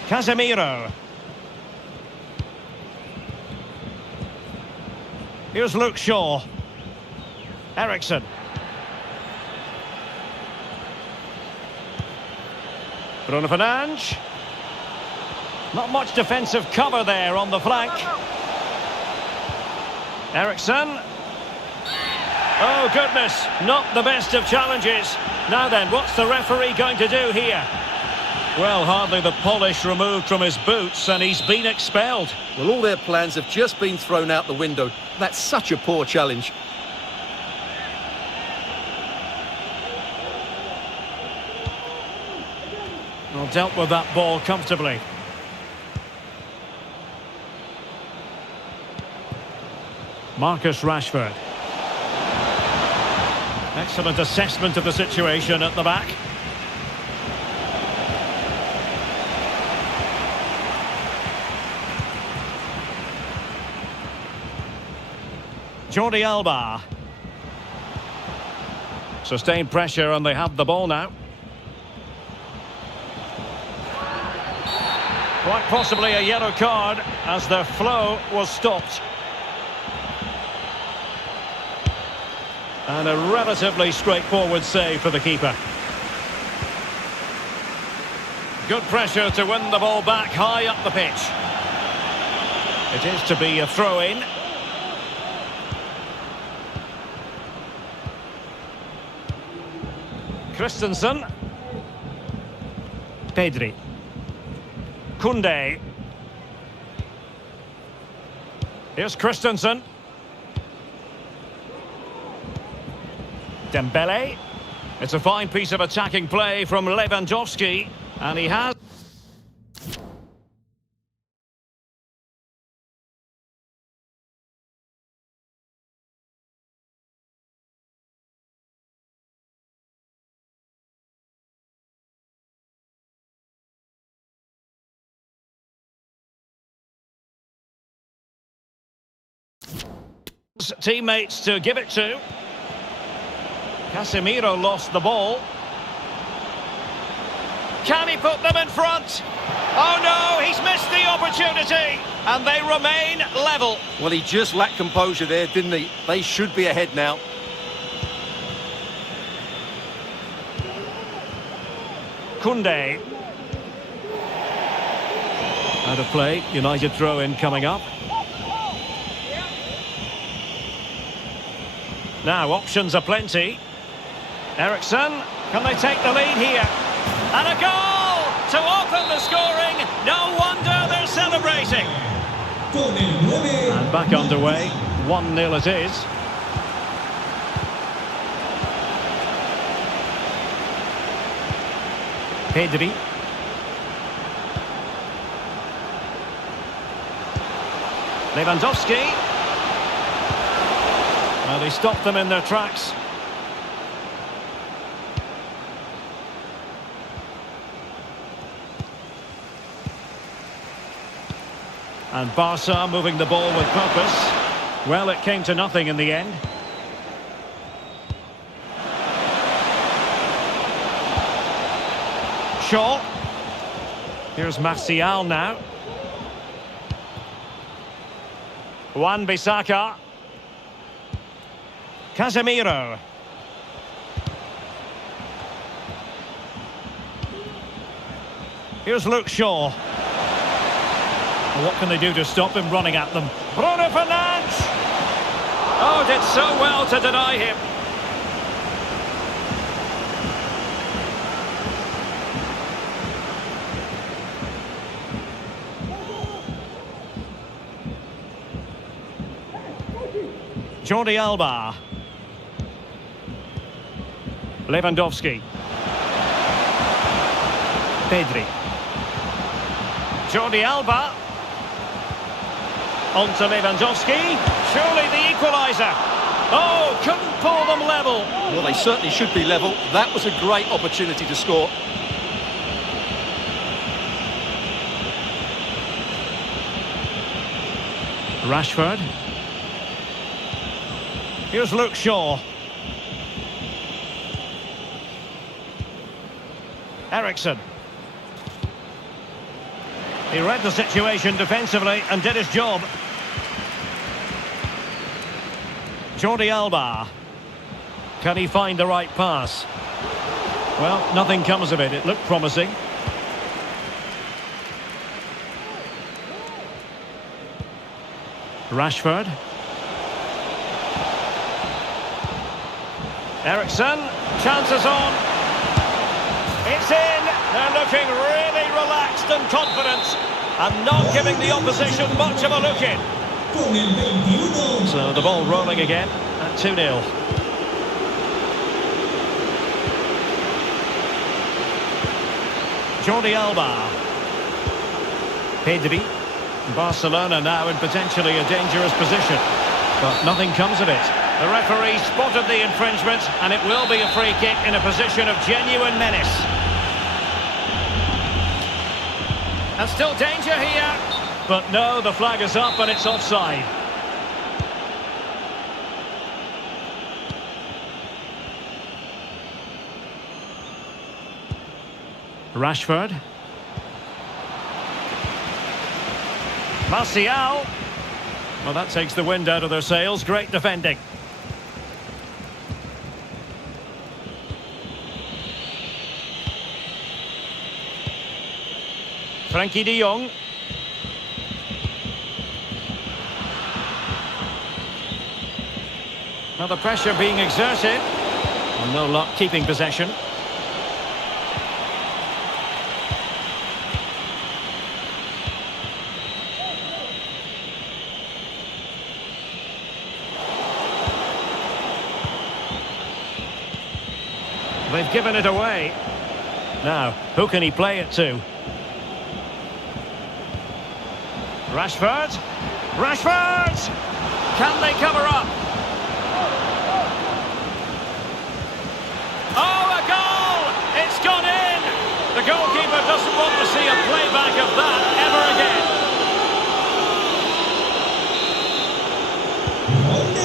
Casemiro. Here's Luke Shaw. Eriksen. Bruno Fernandes. Not much defensive cover there on the flank. Eriksen. Oh, goodness. Not the best of challenges. Now then, what's the referee going to do here? Well, hardly the polish removed from his boots, and he's been expelled. Well, all their plans have just been thrown out the window. That's such a poor challenge. Well, dealt with that ball comfortably. Marcus Rashford. Excellent assessment of the situation at the back. Jordi Alba. Sustained pressure and they have the ball now. Quite possibly a yellow card as their flow was stopped. And a relatively straightforward save for the keeper. Good pressure to win the ball back high up the pitch. It is to be a throw-in. Christensen. Pedri. Koundé. Here's Christensen. Dembele. It's a fine piece of attacking play from Lewandowski, and he has... teammates to give it to. Casemiro lost the ball. Can he put them in front? Oh no, he's missed the opportunity, and they remain level. Well, he just lacked composure there, didn't he? They should be ahead now. Koundé. Out of play, United throw-in coming up. Now, options are plenty. Eriksen, can they take the lead here? And a goal to open the scoring. No wonder they're celebrating. And back underway, 1-0 it is. Pedri. Lewandowski. Well, he stopped them in their tracks. And Barca moving the ball with purpose. Well, it came to nothing in the end. Shaw. Here's Martial now. Wan-Bissaka. Casemiro. Here's Luke Shaw. What can they do to stop him running at them? Bruno Fernandes! Oh, did so well to deny him. Jordi Alba. Lewandowski. Pedri. Jordi Alba. On to Lewandowski. Surely the equaliser. Oh, couldn't pull them level. Well, they certainly should be level. That was a great opportunity to score. Rashford. Here's Luke Shaw. Eriksen. He read the situation defensively and did his job. Jordi Alba. Can he find the right pass? Well, nothing comes of it. It looked promising. Rashford. Eriksen. Chances on. It's in. They're looking really relaxed and confident and not giving the opposition much of a look in. So the ball rolling again at 2-0. Jordi Alba. Pedri. Barcelona now in potentially a dangerous position. But nothing comes of it. The referee spotted the infringement, and it will be a free kick in a position of genuine menace. And still danger here. But no, the flag is up and it's offside. Rashford. Martial. Well, that takes the wind out of their sails. Great defending. Frankie de Jong. Now the pressure being exerted. And no luck keeping possession. They've given it away. Now, who can he play it to? Rashford. Rashford! Can they cover up? Oh, a goal! It's gone in! The goalkeeper doesn't want to see a playback of that ever again.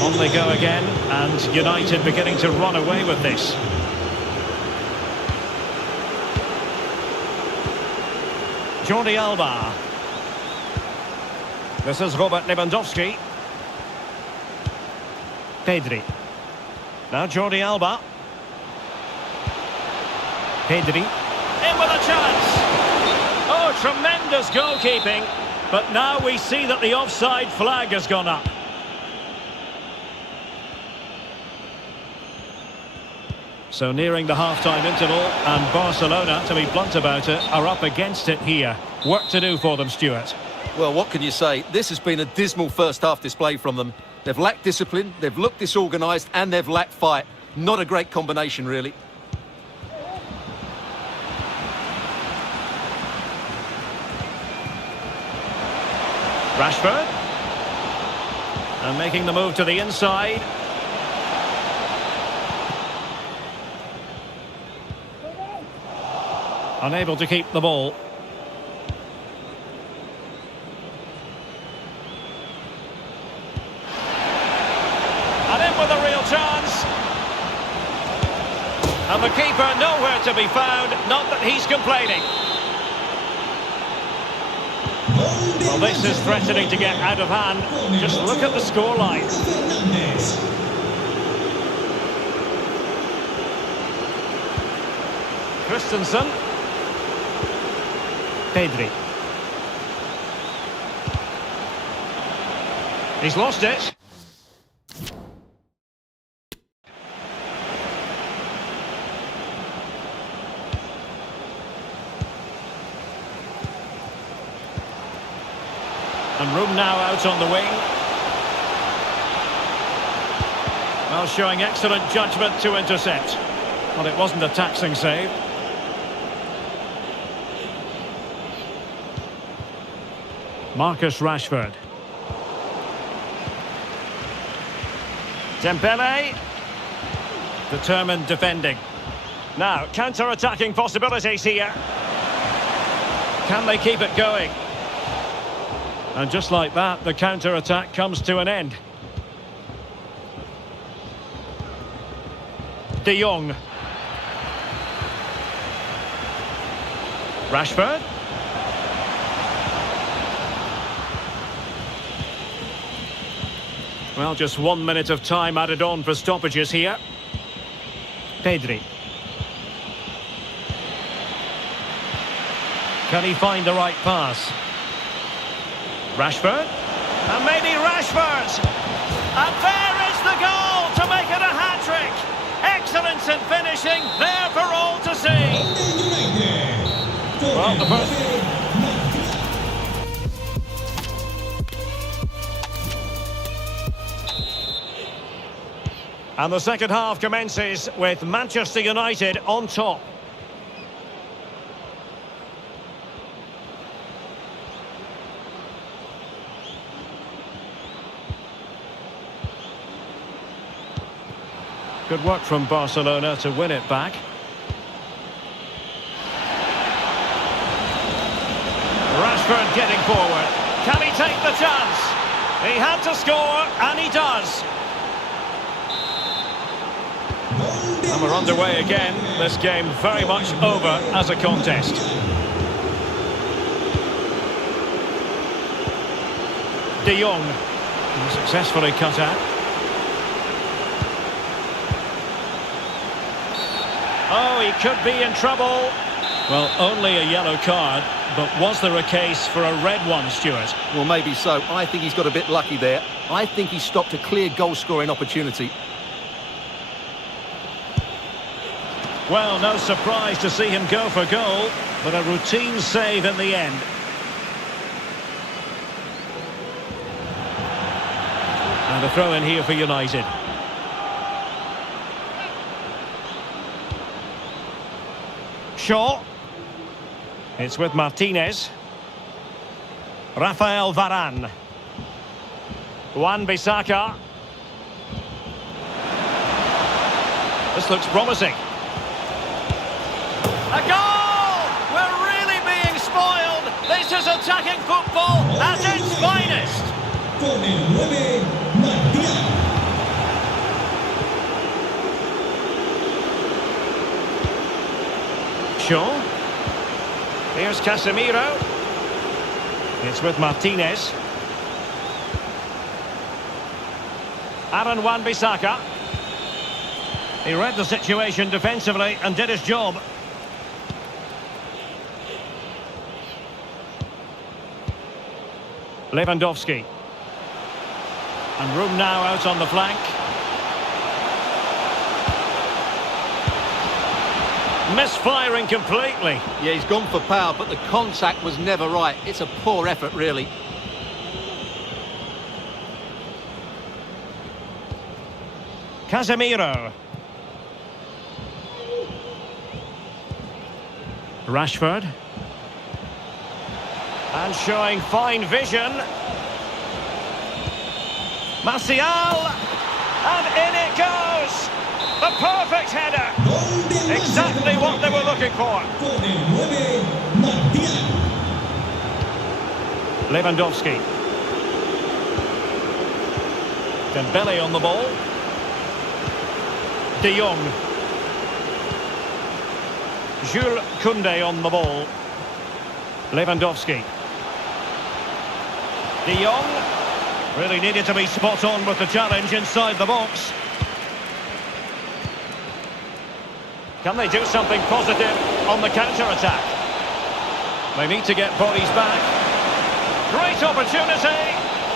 On they go again, and United beginning to run away with this. Jordi Alba. This is Robert Lewandowski. Pedri. Now Jordi Alba. Pedri. In with a chance. Oh, tremendous goalkeeping. But now we see that the offside flag has gone up. So nearing the half-time interval, and Barcelona, to be blunt about it, are up against it here. Work to do for them, Stuart. Well, what can you say? This has been a dismal first-half display from them. They've lacked discipline, they've looked disorganised, and they've lacked fight. Not a great combination, really. Rashford. And making the move to the inside. Unable to keep the ball. And in with a real chance. And the keeper nowhere to be found. Not that he's complaining. Well, this is threatening to get out of hand. Just look at the scoreline. Christensen. Pedri. He's lost it. And room now out on the wing. Well, showing excellent judgment to intercept. Well, it wasn't a taxing save. Marcus Rashford. Dembele. Determined defending. Now, counter-attacking possibilities here. Can they keep it going? And just like that, the counter-attack comes to an end. De Jong. Rashford. Well, just 1 minute of time added on for stoppages here. Pedri. Can he find the right pass? Rashford. And maybe Rashford. And there is the goal to make it a hat-trick. Excellence in finishing, there for all to see. Well, the first... And the second half commences with Manchester United on top. Good work from Barcelona to win it back. Rashford getting forward. Can he take the chance? He had to score, and he does. And we're underway again. This game very much over as a contest. De Jong successfully cut out. Oh, he could be in trouble. Well, only a yellow card, but was there a case for a red one, Stuart? Well, maybe so. I think he's got a bit lucky there. I think he stopped a clear goal-scoring opportunity. Well, no surprise to see him go for goal, but a routine save in the end. And a throw in here for United. Shaw. It's with Martinez. Rafael Varane. Wan-Bissaka. This looks promising. A goal! We're really being spoiled. This is attacking football at its finest. Shaw. Here's Casemiro. It's with Martinez. Aaron Wan-Bissaka. He read the situation defensively and did his job. Lewandowski. And room now out on the flank. Misfiring completely. Yeah, he's gone for power, but the contact was never right. It's a poor effort, really. Casemiro. Rashford. And showing fine vision. Martial. And in it goes. The perfect header. Exactly what they were looking for. Lewandowski. Dembele on the ball. De Jong. Jules Koundé on the ball. Lewandowski. De Jong really needed to be spot on with the challenge inside the box. Can they do something positive on the counter-attack? They need to get bodies back. Great opportunity!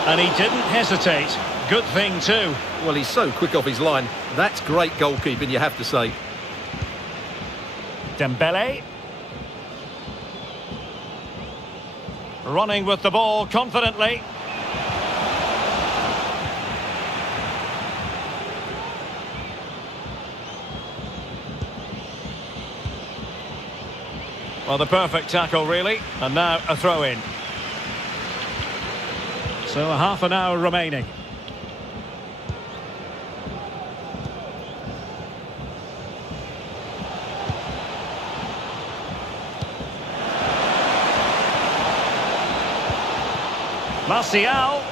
And he didn't hesitate. Good thing too. Well, he's so quick off his line. That's great goalkeeping, you have to say. Dembele. Running with the ball confidently. Well, the perfect tackle, really. And now a throw-in. So a half an hour remaining. Martial.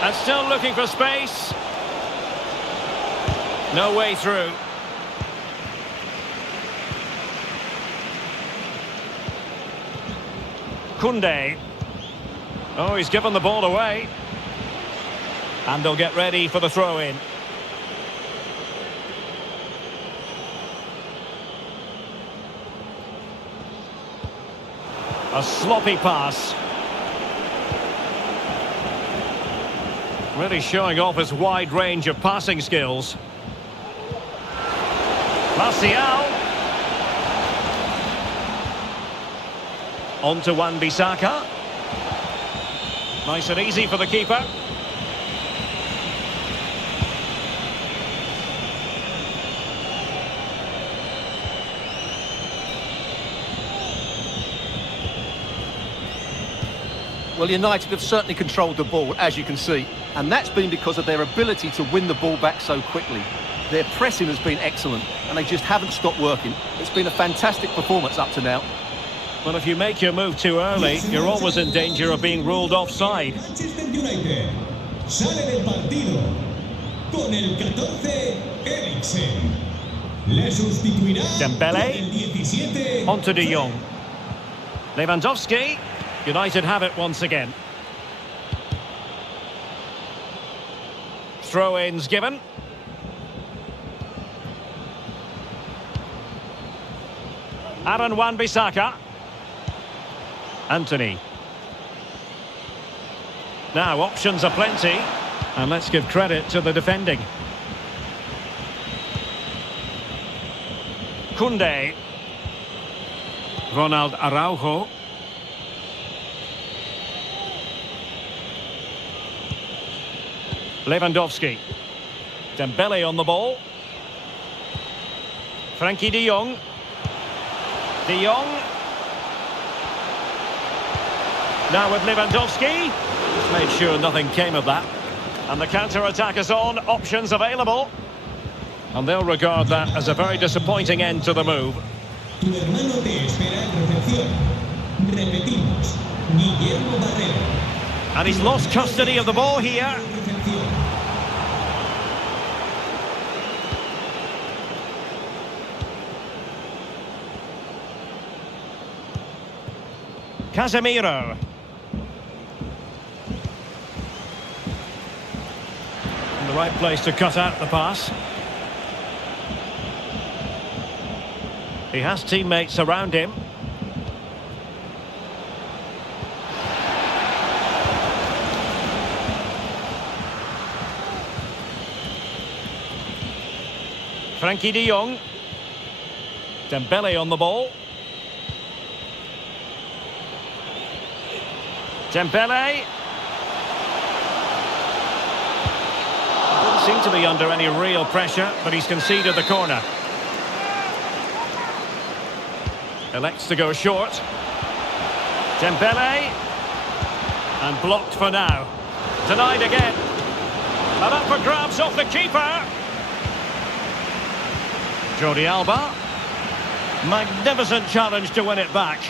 And still looking for space. No way through. Koundé. Oh, he's given the ball away. And they'll get ready for the throw-in. A sloppy pass. Really showing off his wide range of passing skills. Martial. On to Wan-Bissaka. Nice and easy for the keeper. Well, United have certainly controlled the ball, as you can see. And that's been because of their ability to win the ball back so quickly. Their pressing has been excellent, and they just haven't stopped working. It's been a fantastic performance up to now. Well, if you make your move too early, you're always in danger of being ruled offside. Manchester United sale del partido con el 14 Eriksen. Le sustituirá Dembele. con el 17. On to De Jong. Lewandowski. United have it once again. Throw-ins given. Aaron Wan-Bissaka. Anthony. Now, options are plenty. And let's give credit to the defending. Koundé. Ronald Araujo. Lewandowski. Dembele on the ball. Frankie de Jong. De Jong. Now with Lewandowski. He's made sure nothing came of that. And the counter-attack is on. Options available. And they'll regard that as a very disappointing end to the move. Tu hermano te espera en recepción. Repetimos. Guillermo Barrero. And he's lost custody of the ball here. Casemiro. In the right place to cut out the pass. He has teammates around him. Frankie de Jong. Dembele on the ball. Dembele. Doesn't seem to be under any real pressure, but he's conceded the corner. Elects to go short. Dembele. And blocked for now. Denied again. And up for grabs off the keeper. Jordi Alba. Magnificent challenge to win it back.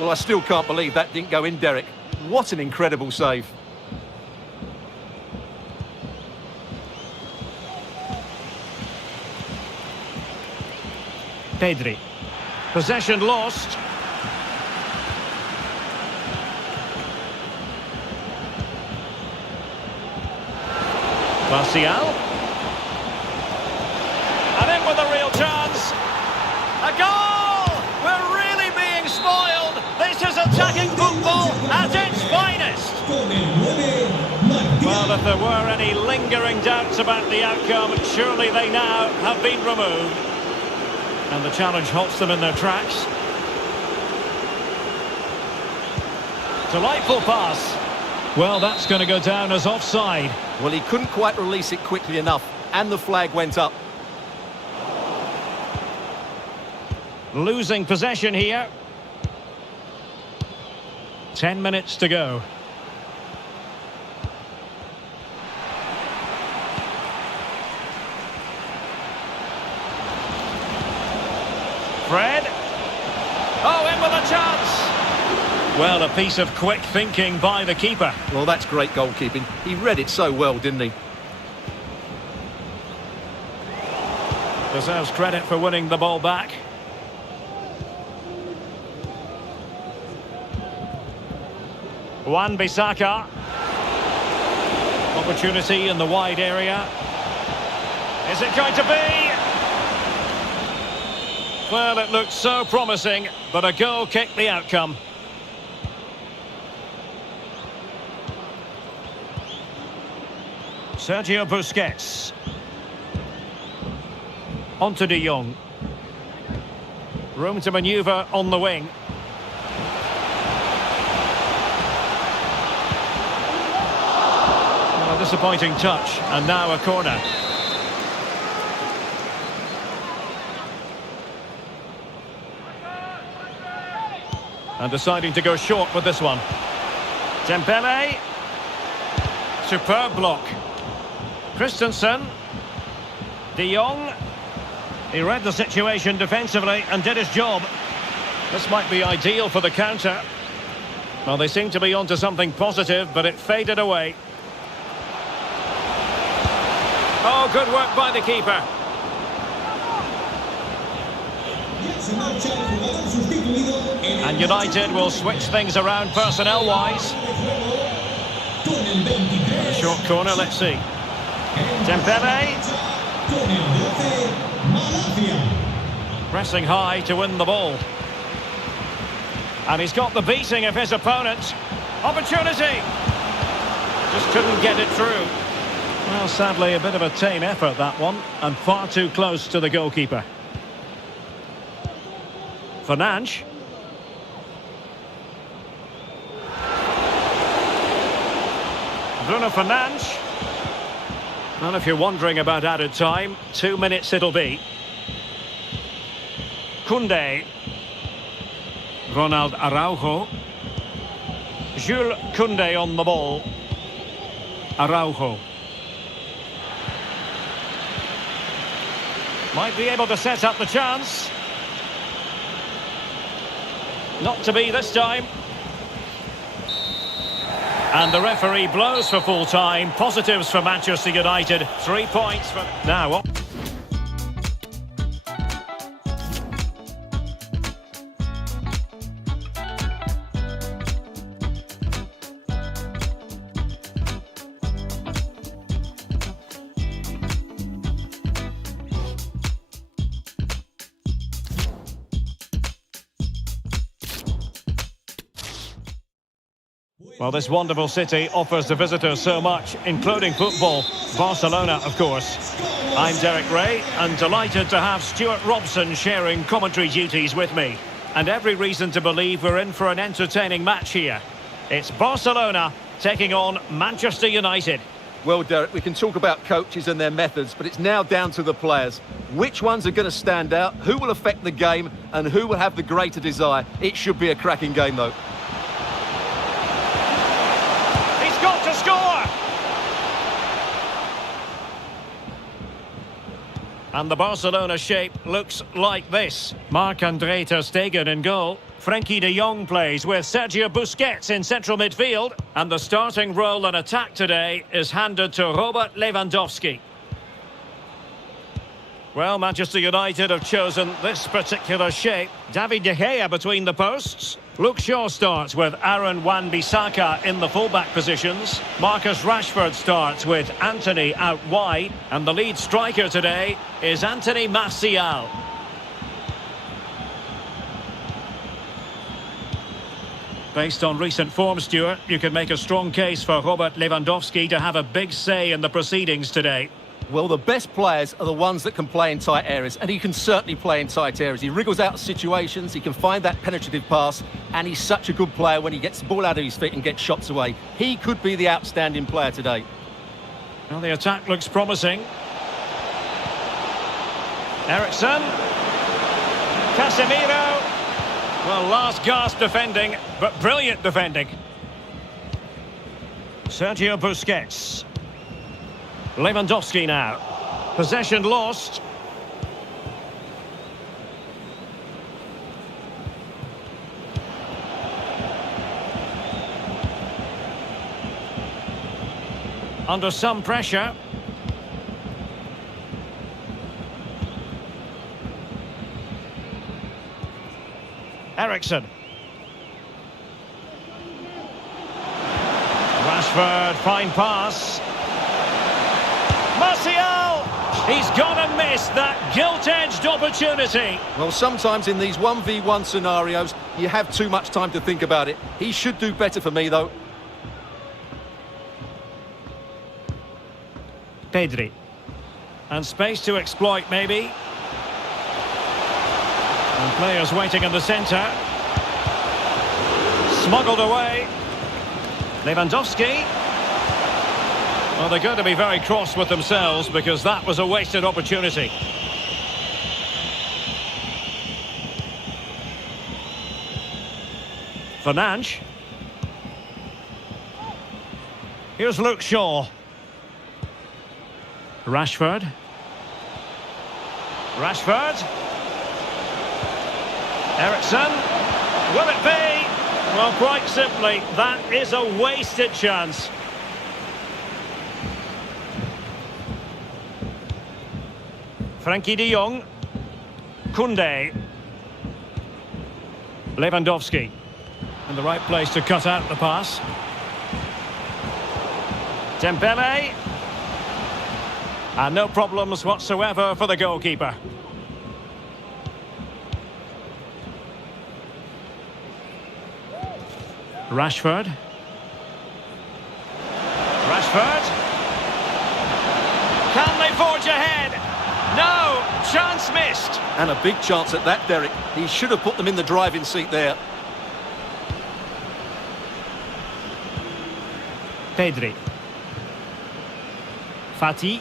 Well, I still can't believe that didn't go in, Derek. What an incredible save. Pedri. Possession lost. Martial. And in with a real chance. A goal! We're really being spoiled. This is attacking football at its finest. Well, if there were any lingering doubts about the outcome, surely they now have been removed. And the challenge halts them in their tracks. Delightful pass. Well, that's going to go down as offside. Well, he couldn't quite release it quickly enough, and the flag went up. Losing possession here. 10 minutes to go. Fred. Oh, in with a chance. Well, a piece of quick thinking by the keeper. Well, that's great goalkeeping. He read it so well, didn't he? Deserves credit for winning the ball back. Wan-Bissaka. Opportunity in the wide area. Is it going to be? Well, it looked so promising, but a goal kicked the outcome. Sergio Busquets. On to De Jong. Room to manoeuvre on the wing. Well, a disappointing touch, and now a corner. And deciding to go short with this one. Dembele. Superb block. Christensen. De Jong. He read the situation defensively and did his job. This might be ideal for the counter. Well, they seem to be onto something positive, but it faded away. Oh, good work by the keeper. And United will switch things around personnel-wise. A short corner, let's see. Dembele. Pressing high to win the ball. And he's got the beating of his opponent. Opportunity! Just couldn't get it through. Well, sadly, a bit of a tame effort, that one. And far too close to the goalkeeper. Fernandes. Bruno Fernandes. And if you're wondering about added time, 2 minutes it'll be. Koundé. Ronald Araujo. Jules Koundé on the ball. Araujo. Might be able to set up the chance. Not to be this time. And the referee blows for full time. Positives for Manchester United. 3 points for... Now... Well, this wonderful city offers the visitors so much, including football. Barcelona, of course. I'm Derek Ray, and delighted to have Stuart Robson sharing commentary duties with me. And every reason to believe we're in for an entertaining match here. It's Barcelona taking on Manchester United. Well, Derek, we can talk about coaches and their methods, but it's now down to the players. Which ones are going to stand out, who will affect the game, and who will have the greater desire? It should be a cracking game, though. Got to score! And the Barcelona shape looks like this. Marc-Andre ter Stegen in goal. Frenkie de Jong plays with Sergio Busquets in central midfield. And the starting role in attack today is handed to Robert Lewandowski. Well, Manchester United have chosen this particular shape. David De Gea between the posts. Luke Shaw starts with Aaron Wan-Bissaka in the fullback positions. Marcus Rashford starts with Antony out wide. And the lead striker today is Anthony Martial. Based on recent form, Stuart, you can make a strong case for Robert Lewandowski to have a big say in the proceedings today. Well, the best players are the ones that can play in tight areas, and he can certainly play in tight areas. He wriggles out of situations, he can find that penetrative pass, and he's such a good player when he gets the ball out of his feet and gets shots away. He could be the outstanding player today. Well, the attack looks promising. Eriksen. Casemiro. Well, last gasp defending, but brilliant defending. Sergio Busquets. Lewandowski now. Possession lost. Under some pressure. Eriksen. Rashford, fine pass. Martial! He's gonna miss that gilt-edged opportunity. Well, sometimes in these 1v1 scenarios, you have too much time to think about it. He should do better for me, though. Pedri. And space to exploit, maybe. And players waiting in the centre. Smuggled away. Lewandowski. Well, they're going to be very cross with themselves because that was a wasted opportunity. Fernandes. Here's Luke Shaw. Rashford. Ericsson. Will it be? Well, quite simply, that is a wasted chance. Frankie de Jong. Koundé. Lewandowski. In the right place to cut out the pass. Dembele. And no problems whatsoever for the goalkeeper. Rashford. Can they forge ahead? No, chance missed. And a big chance at that, Derek. He should have put them in the driving seat there. Pedri. Fati.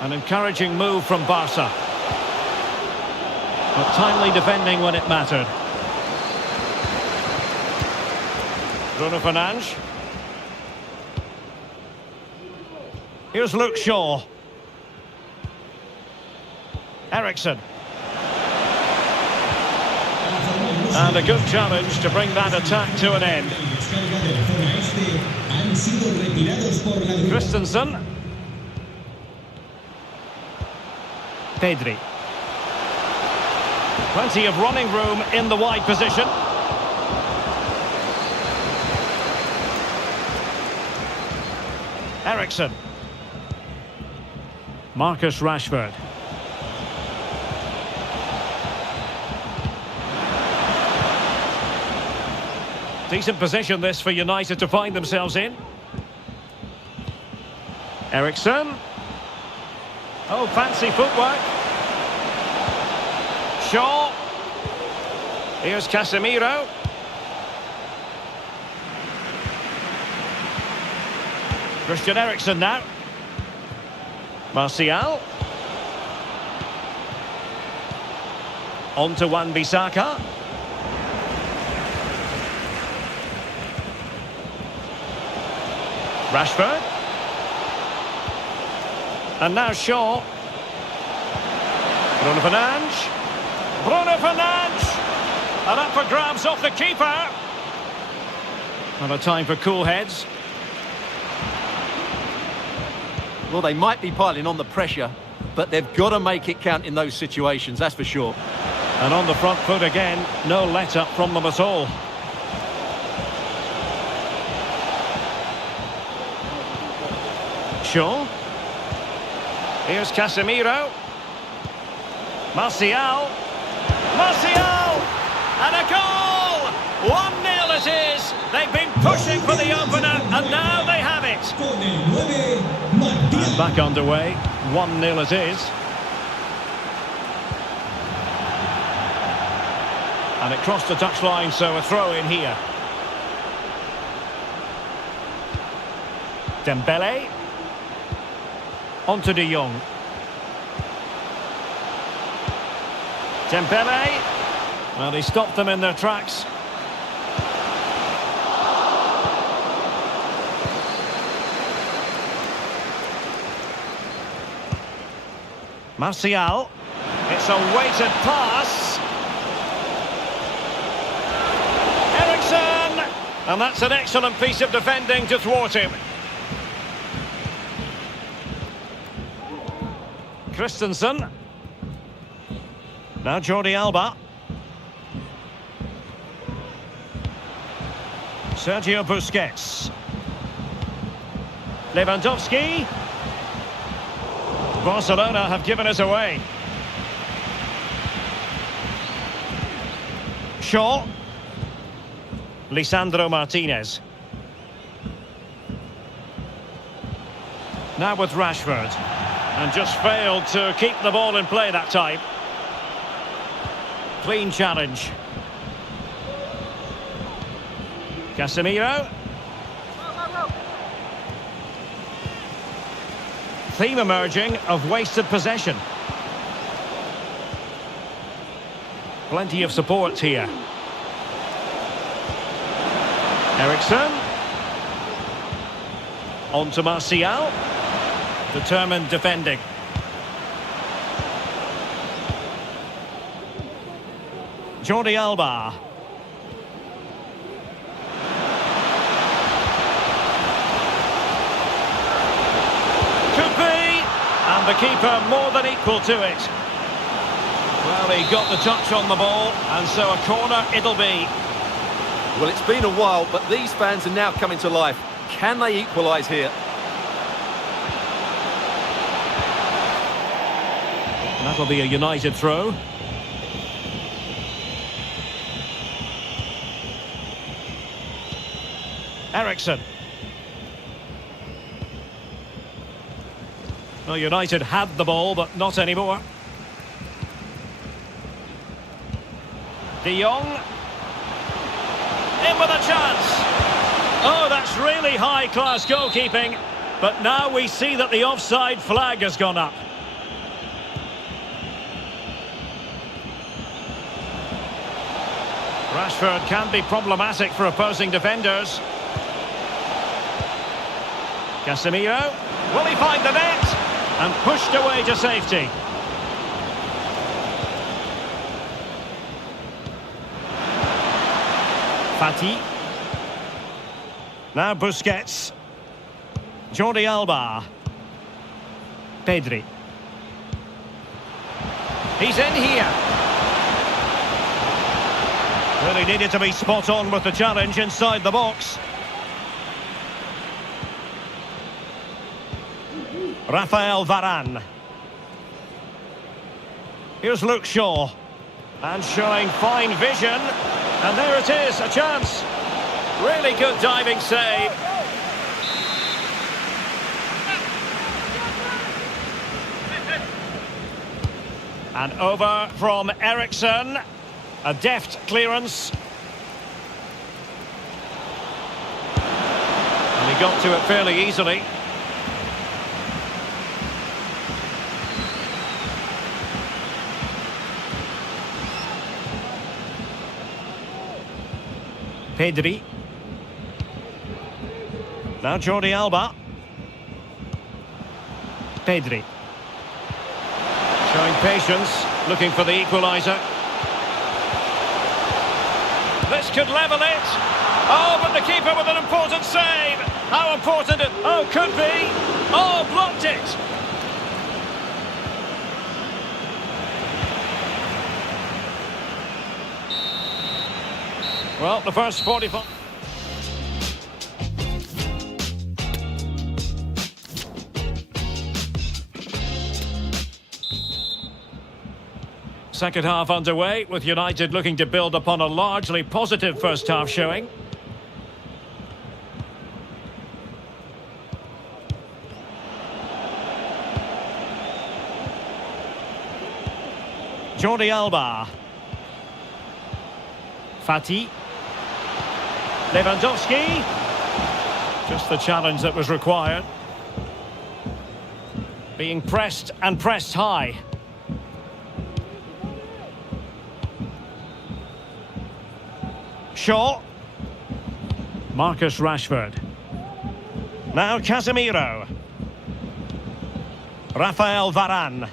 An encouraging move from Barca. But timely defending when it mattered. Bruno Fernandes. Here's Luke Shaw. Ericsson. And a good challenge to bring that attack to an end. Christensen. Pedri. Plenty of running room in the wide position. Ericsson. Marcus Rashford. Decent position this for United to find themselves in. Ericsson. Oh, fancy footwork. Shaw. Here's Casemiro. Christian Eriksen now. Martial. On to Wan-Bissaka. Rashford. And now Shaw. Bruno Fernandes. And up for grabs off the keeper. And a time for cool heads. Well, they might be piling on the pressure, but they've got to make it count in those situations, that's for sure. And on the front foot again, no let-up from them at all. Shaw. Here's Casemiro. Martial. And a goal! 1-0 it is. They've been pushing for the opener, and now they have it. And back underway. 1-0 it is. And it crossed the touchline, so a throw in here. Dembele. On to de Jong. Dembele. Well, he stopped them in their tracks. Martial. It's a weighted pass. Ericsson. And that's an excellent piece of defending to thwart him. Christensen. Now Jordi Alba. Sergio Busquets. Lewandowski. Barcelona have given us away. Shaw. Lisandro Martinez. Now with Rashford. And just failed to keep the ball in play that time. Clean challenge. Casemiro. Theme emerging of wasted possession. Plenty of support here. Ericsson. On to Martial. Determined defending. Jordi Alba. Could be. And the keeper more than equal to it. Well, he got the touch on the ball, and so a corner it'll be. Well, it's been a while, but these fans are now coming to life. Can they equalise here? That'll be a United throw. Ericsson. Well, United had the ball, but not anymore. De Jong. In with a chance. Oh, that's really high-class goalkeeping. But now we see that the offside flag has gone up. Rashford can be problematic for opposing defenders. Casemiro. Will he find the net? And pushed away to safety. Fati. Now Busquets. Jordi Alba. Pedri. He's in here. Really needed to be spot on with the challenge inside the box. Rafael Varane. Here's Luke Shaw. And showing fine vision. And there it is, a chance. Really good diving save. And over from Ericsson. A deft clearance. And he got to it fairly easily. Pedri. Now Jordi Alba. Pedri. Showing patience, looking for the equaliser. This could level it. Oh, but the keeper with an important save. How important it... Oh, could be. Oh, blocked it. Well, the first 45... Second half underway, with United looking to build upon a largely positive first half showing. Jordi Alba. Fati. Lewandowski. Just the challenge that was required. Being pressed and pressed high. Shaw. Marcus Rashford. Now Casemiro. Rafael Varane.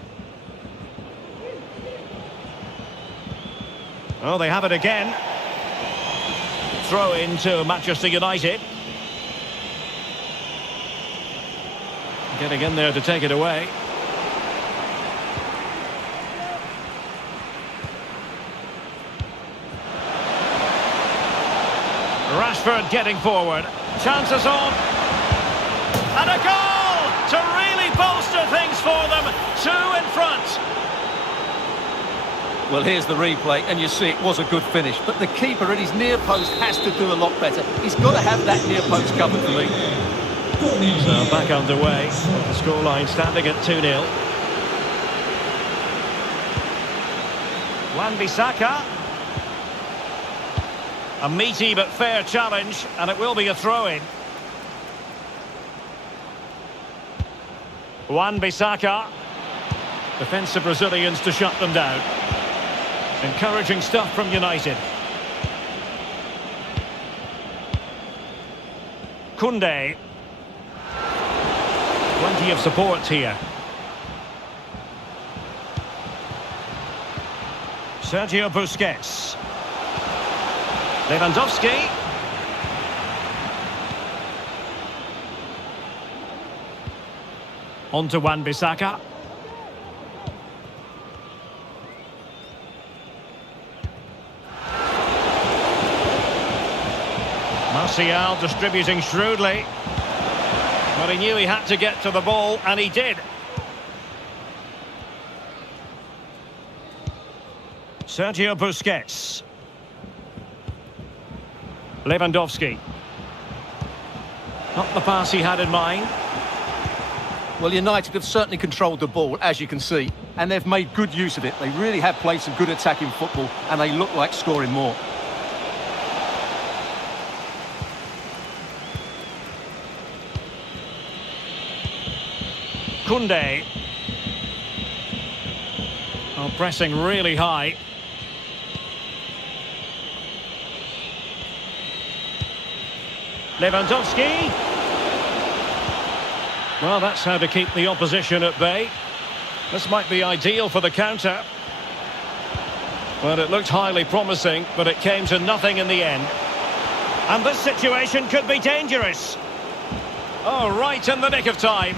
Oh, they have it again. Throw in to Manchester United. Getting in there to take it away. Rashford getting forward. Chances on. And a goal to really bolster things for them. 2 in front. Well, here's the replay, and you see it was a good finish. But the keeper at his near post has to do a lot better. He's got to have that near post covered for me. So back underway. The scoreline standing at 2-0. Wan-Bissaka. A meaty but fair challenge, and it will be a throw-in. Wan-Bissaka. Defensive Brazilians to shut them down. Encouraging stuff from United. Koundé. Plenty of support here. Sergio Busquets. Lewandowski. On to Wan-Bissaka. Martial distributing shrewdly. But he knew he had to get to the ball, and he did. Sergio Busquets. Lewandowski. Not the pass he had in mind. Well, United have certainly controlled the ball, as you can see, and they've made good use of it. They really have played some good attacking football, and they look like scoring more. Koundé. Oh, pressing really high. Lewandowski. Well, that's how to keep the opposition at bay. This might be ideal for the counter. Well, it looked highly promising, but it came to nothing in the end. And this situation could be dangerous. Oh, right in the nick of time.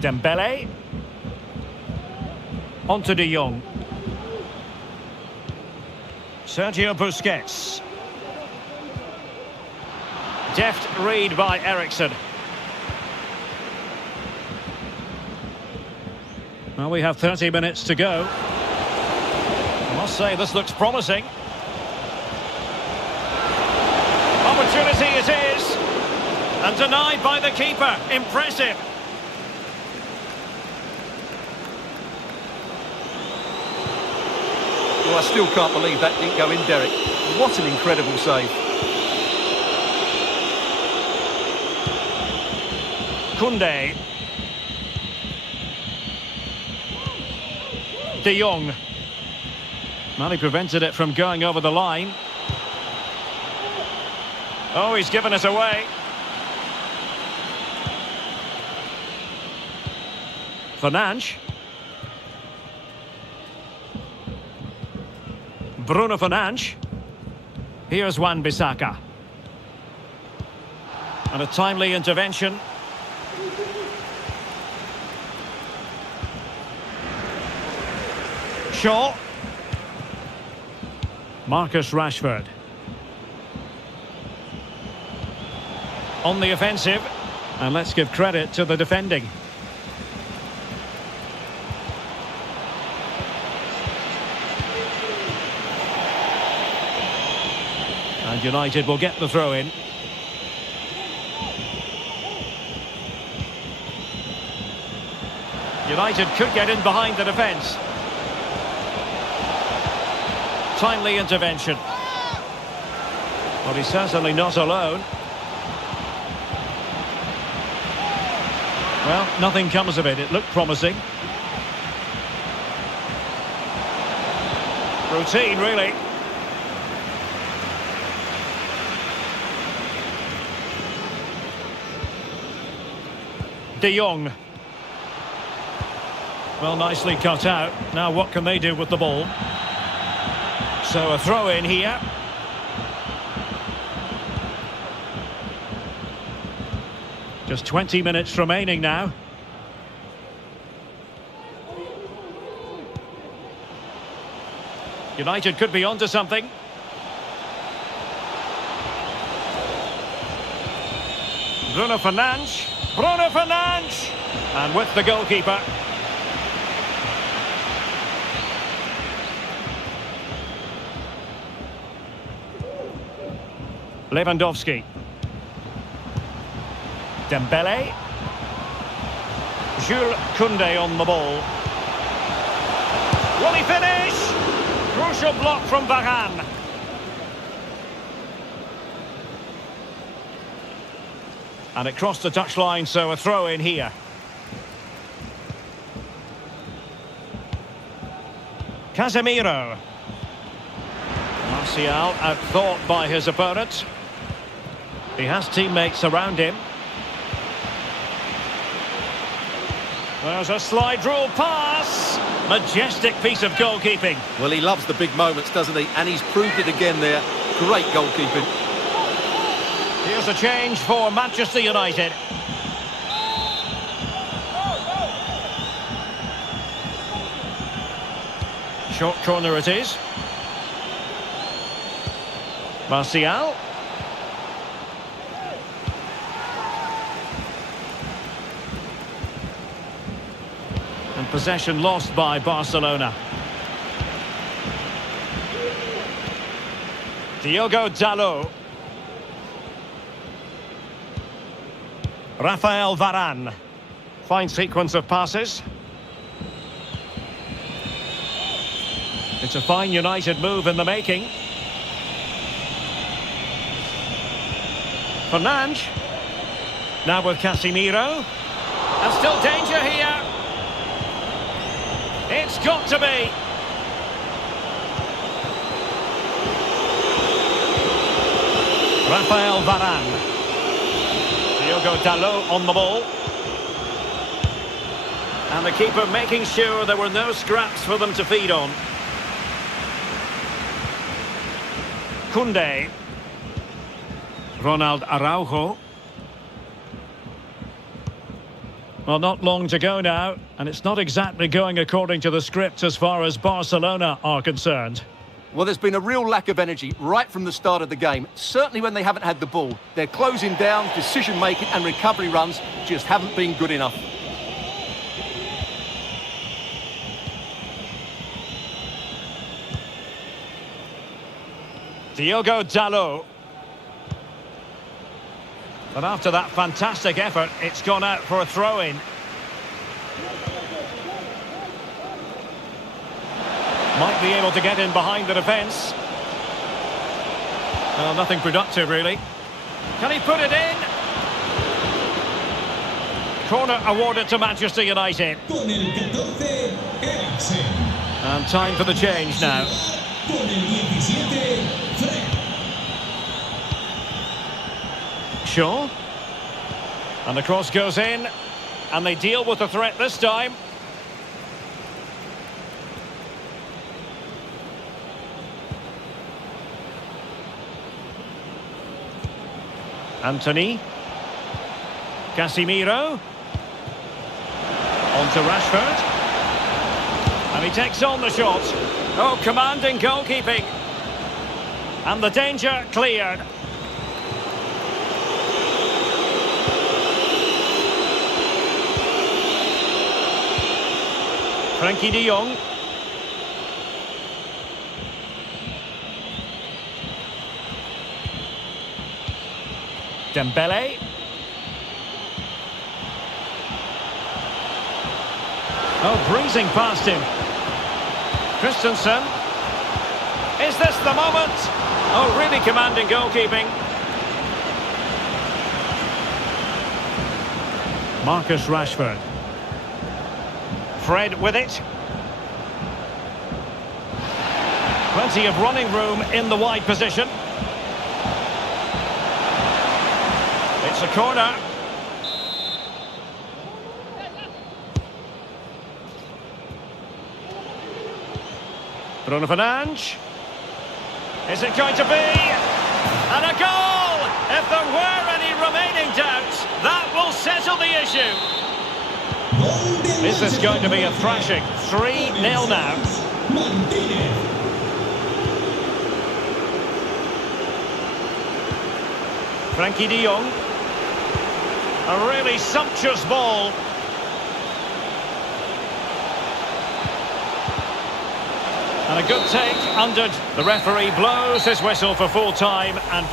Dembele. On to De Jong. Sergio Busquets. Deft read by Eriksen. Well, we have 30 minutes to go. I must say, this looks promising. Opportunity it is. And denied by the keeper. Impressive. Well, I still can't believe that didn't go in, Derek. What an incredible save. Koundé. De Jong. Well, he prevented it from going over the line. Oh, he's given it away. Fernandes. Bruno Fernandes. Here's Wan-Bissaka. And a timely intervention. Shaw. Marcus Rashford. On the offensive. And let's give credit to the defending. And United will get the throw in. United could get in behind the defence. Timely intervention. Well, he's certainly not alone. Well, nothing comes of it. It looked promising. Routine, really. De Jong. Well, nicely cut out. Now what can they do with the ball? So a throw in here. Just 20 minutes remaining now. United could be onto something. Bruno Fernandes. Bruno Fernandes! And with the goalkeeper. Lewandowski. Dembele. Jules Koundé on the ball. Will he finish? Crucial block from Varane. And it crossed the touchline, so a throw in here. Casemiro. Martial outthought by his opponent. He has teammates around him. There's a slide rule pass. Majestic piece of goalkeeping. Well, he loves the big moments, doesn't he? And he's proved it again there. Great goalkeeping. Here's a change for Manchester United. Short corner it is. Martial. And possession lost by Barcelona. Diogo Dalot. Rafael Varane. Fine sequence of passes. It's a fine United move in the making. Fernandes. Now with Casemiro. And still danger here. It's got to be. Rafael Varane. Diogo Dalot on the ball. And the keeper making sure there were no scraps for them to feed on. Koundé. Ronald Araujo. Well, not long to go now, and it's not exactly going according to the script as far as Barcelona are concerned. Well, there's been a real lack of energy right from the start of the game. Certainly when they haven't had the ball. Their closing down, decision-making and recovery runs just haven't been good enough. Diogo Dalot. But after that fantastic effort, it's gone out for a throw-in. Might be able to get in behind the defence. Well, nothing productive, really. Can he put it in? Corner awarded to Manchester United. Con el 14, Eriksen. And time for the change now. Con el 17, Fred. Shaw. And the cross goes in. And they deal with the threat this time. Anthony. Casemiro. On to Rashford. And he takes on the shot. Oh, commanding goalkeeping. And the danger cleared. Frankie de Jong. Dembele. Oh, breezing past him. Christensen. Is this the moment? Oh, really commanding goalkeeping. Marcus Rashford. Fred with it. Plenty of running room in the wide position. It's a corner. Bruno Fernandes. Is it going to be? And a goal! If there were any remaining doubts, that will settle the issue. Is this going to be a thrashing? 3-0 now. Frankie de Jong. A really sumptuous ball. And a good take under. The referee blows his whistle for full time and...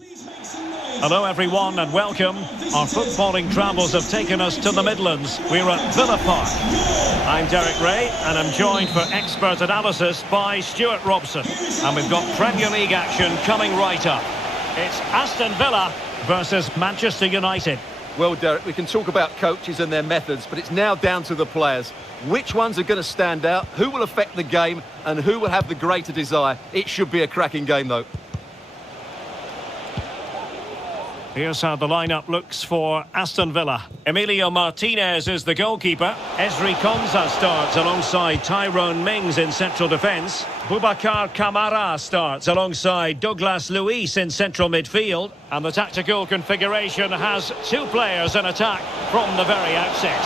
Please make some noise. Hello everyone and welcome. Our footballing travels have taken us to the Midlands. We're at Villa Park. I'm Derek Ray and I'm joined for expert analysis by Stuart Robson. And we've got Premier League action coming right up. It's Aston Villa versus Manchester United. Well, Derek, we can talk about coaches and their methods, but it's now down to the players. Which ones are going to stand out, who will affect the game, and who will have the greater desire? It should be a cracking game, though. Here's how the lineup looks for Aston Villa. Emilio Martinez is the goalkeeper. Ezri Konsa starts alongside Tyrone Mings in central defence. Boubacar Kamara starts alongside Douglas Luiz in central midfield. And the tactical configuration has two players in attack from the very outset.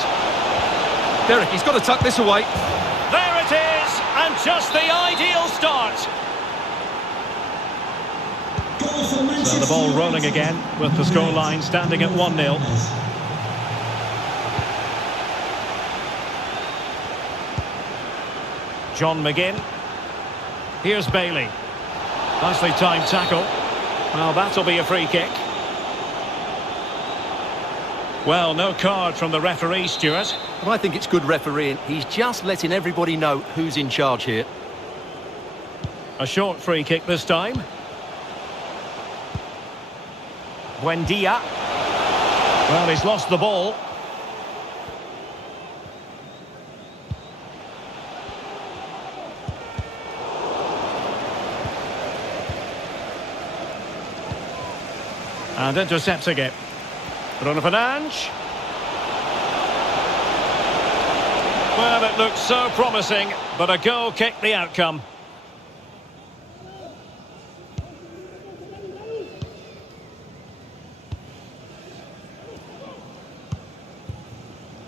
Derek, he's got to tuck this away. There it is, and just the ideal start. So the ball rolling again with the scoreline standing at 1-0. John McGinn. Here's Bailey. Nicely timed tackle. Well, that'll be a free kick. Well, no card from the referee, Stuart. But I think it's good refereeing. He's just letting everybody know who's in charge here. A short free kick this time. Buendia. Well, he's lost the ball. And intercepting it. Bruno Fernandes. Well, it looked so promising, but a goal kicked the outcome.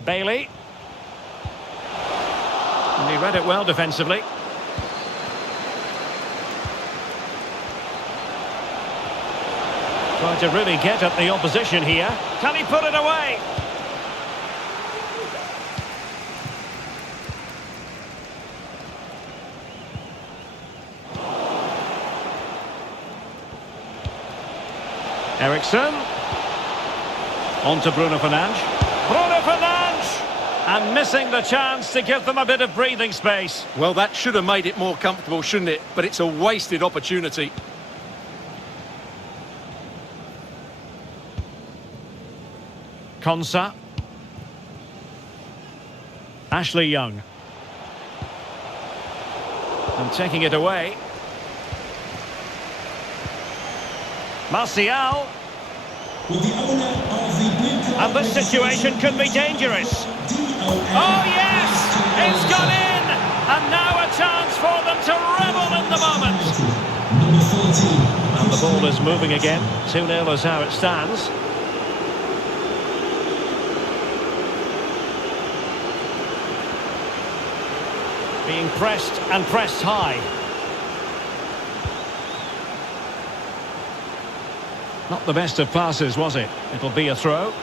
Bailey. And he read it well defensively. Trying to really get at the opposition here. Can he put it away? Eriksson. On to Bruno Fernandes. Bruno Fernandes! And missing the chance to give them a bit of breathing space. Well, that should have made it more comfortable, shouldn't it? But it's a wasted opportunity. Konsa. Ashley Young. And taking it away. Martial. And this situation could be dangerous. Oh yes! It's gone in! And now a chance for them to revel in the moment. And the ball is moving again. 2-0 is how it stands. Being pressed and pressed high. Not the best of passes, was it? It'll be a throw.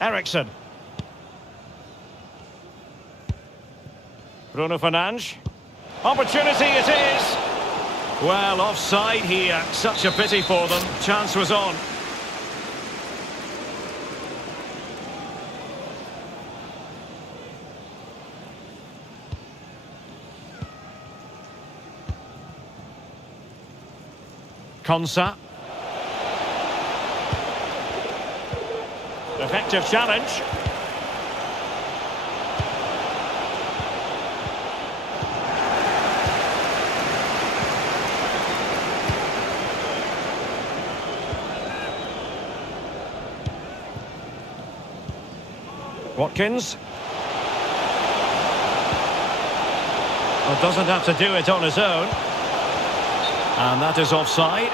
Eriksson. Bruno Fernandes. Opportunity it is. Well, offside here. Such a pity for them. Chance was on. Konsa. Effective challenge. Watkins. Well, doesn't have to do it on his own. And that is offside.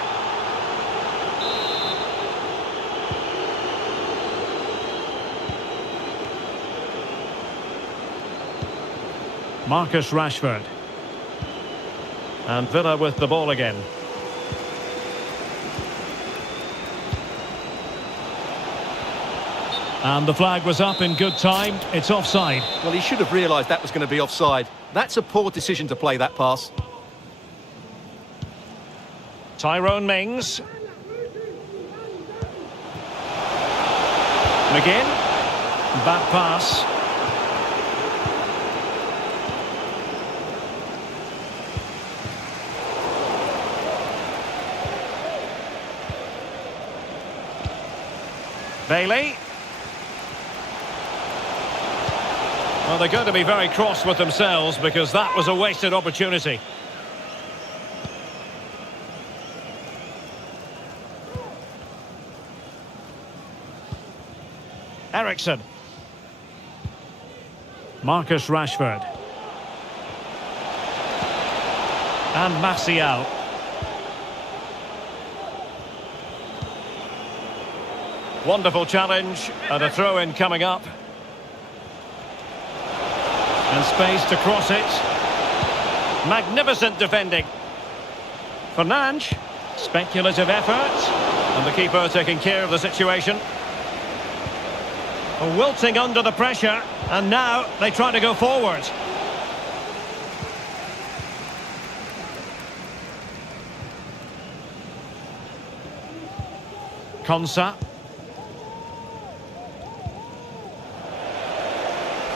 Marcus Rashford. And Villa with the ball again. And the flag was up in good time. It's offside. Well, he should have realised that was going to be offside. That's a poor decision to play that pass. Tyrone Mings. McGinn. Bad pass. Bailey. Well, they're going to be very cross with themselves because that was a wasted opportunity. Ericsson. Marcus Rashford. And Martial. Wonderful challenge and a throw-in coming up. And space to cross it. Magnificent defending. Fernandes. Speculative effort. And the keeper taking care of the situation. Wilting under the pressure. And now they try to go forward. Konsa.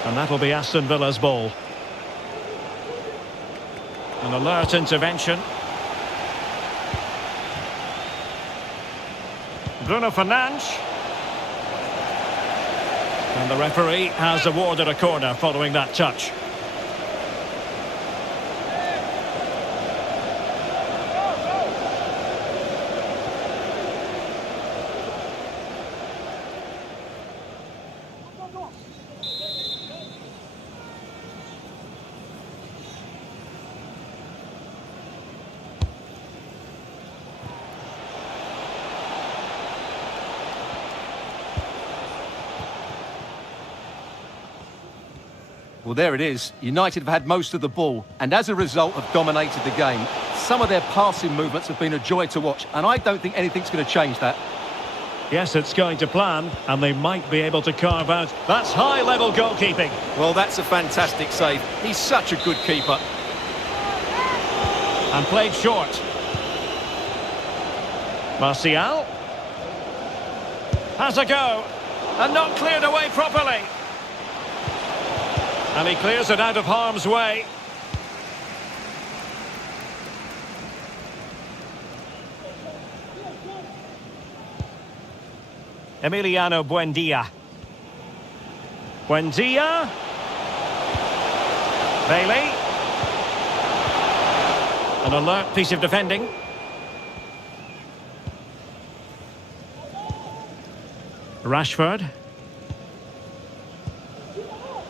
And that'll be Aston Villa's ball. An alert intervention. Bruno Fernandes. And the referee has awarded a corner following that touch. Well, there it is. United have had most of the ball and as a result have dominated the game. Some of their passing movements have been a joy to watch and I don't think anything's going to change that. Yes, it's going to plan and they might be able to carve out. That's high-level goalkeeping. Well, that's a fantastic save. He's such a good keeper. And played short. Martial. Has a go. And not cleared away properly. And he clears it out of harm's way. Emiliano Buendia. Buendia. Bailey. An alert piece of defending. Rashford.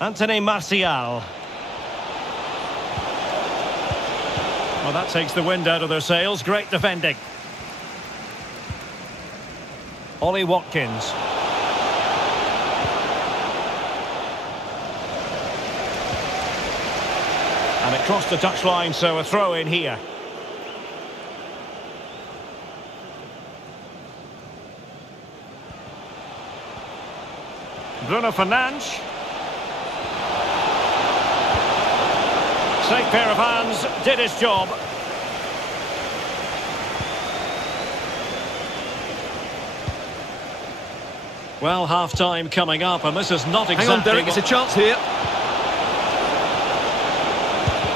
Anthony Martial. Well, that takes the wind out of their sails. Great defending. Ollie Watkins. And it crossed the touchline, so a throw in here. Bruno Fernandes. Safe pair of hands, did his job. Well, half-time coming up, and this is not exactly... Hang on, Derek, it's a chance here.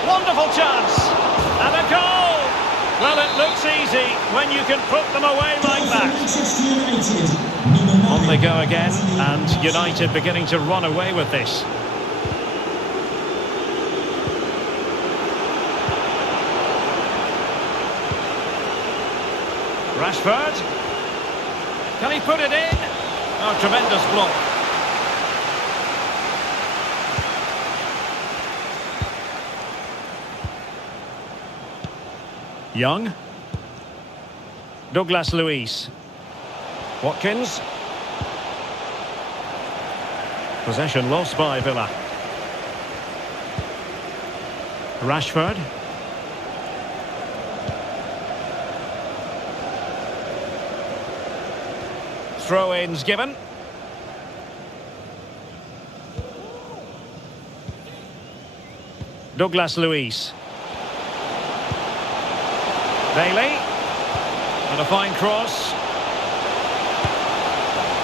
Wonderful chance! And a goal! Well, it looks easy when you can put them away like that. On they go again, and United beginning to run away with this. Rashford. Can he put it in? Oh, tremendous block. Young. Douglas Luiz. Watkins. Possession lost by Villa. Rashford. Throw-ins given. Douglas Luiz. Bailey. And a fine cross.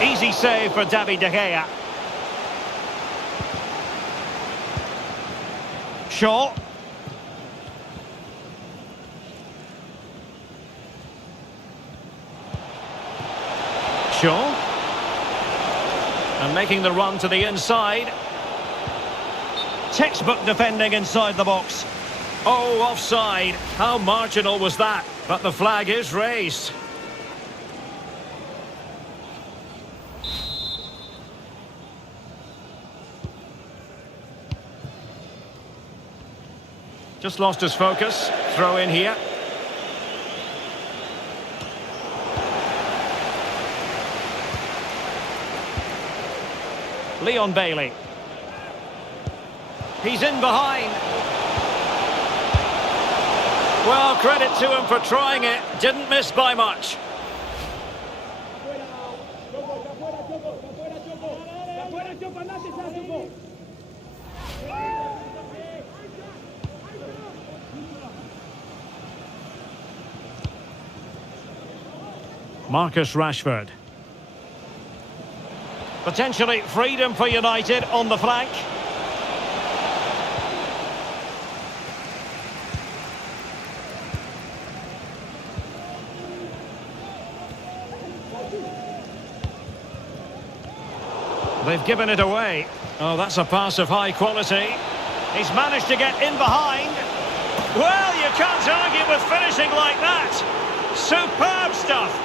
Easy save for David De Gea. Shaw. Shaw. And making the run to the inside. Textbook defending inside the box. Oh, offside. How marginal was that? But the flag is raised. Just lost his focus. Throw in here. Leon Bailey. He's in behind. Well, credit to him for trying it. Didn't miss by much. Marcus Rashford. Potentially freedom for United on the flank. They've given it away. Oh, that's a pass of high quality. He's managed to get in behind. Well, you can't argue with finishing like that. Superb stuff.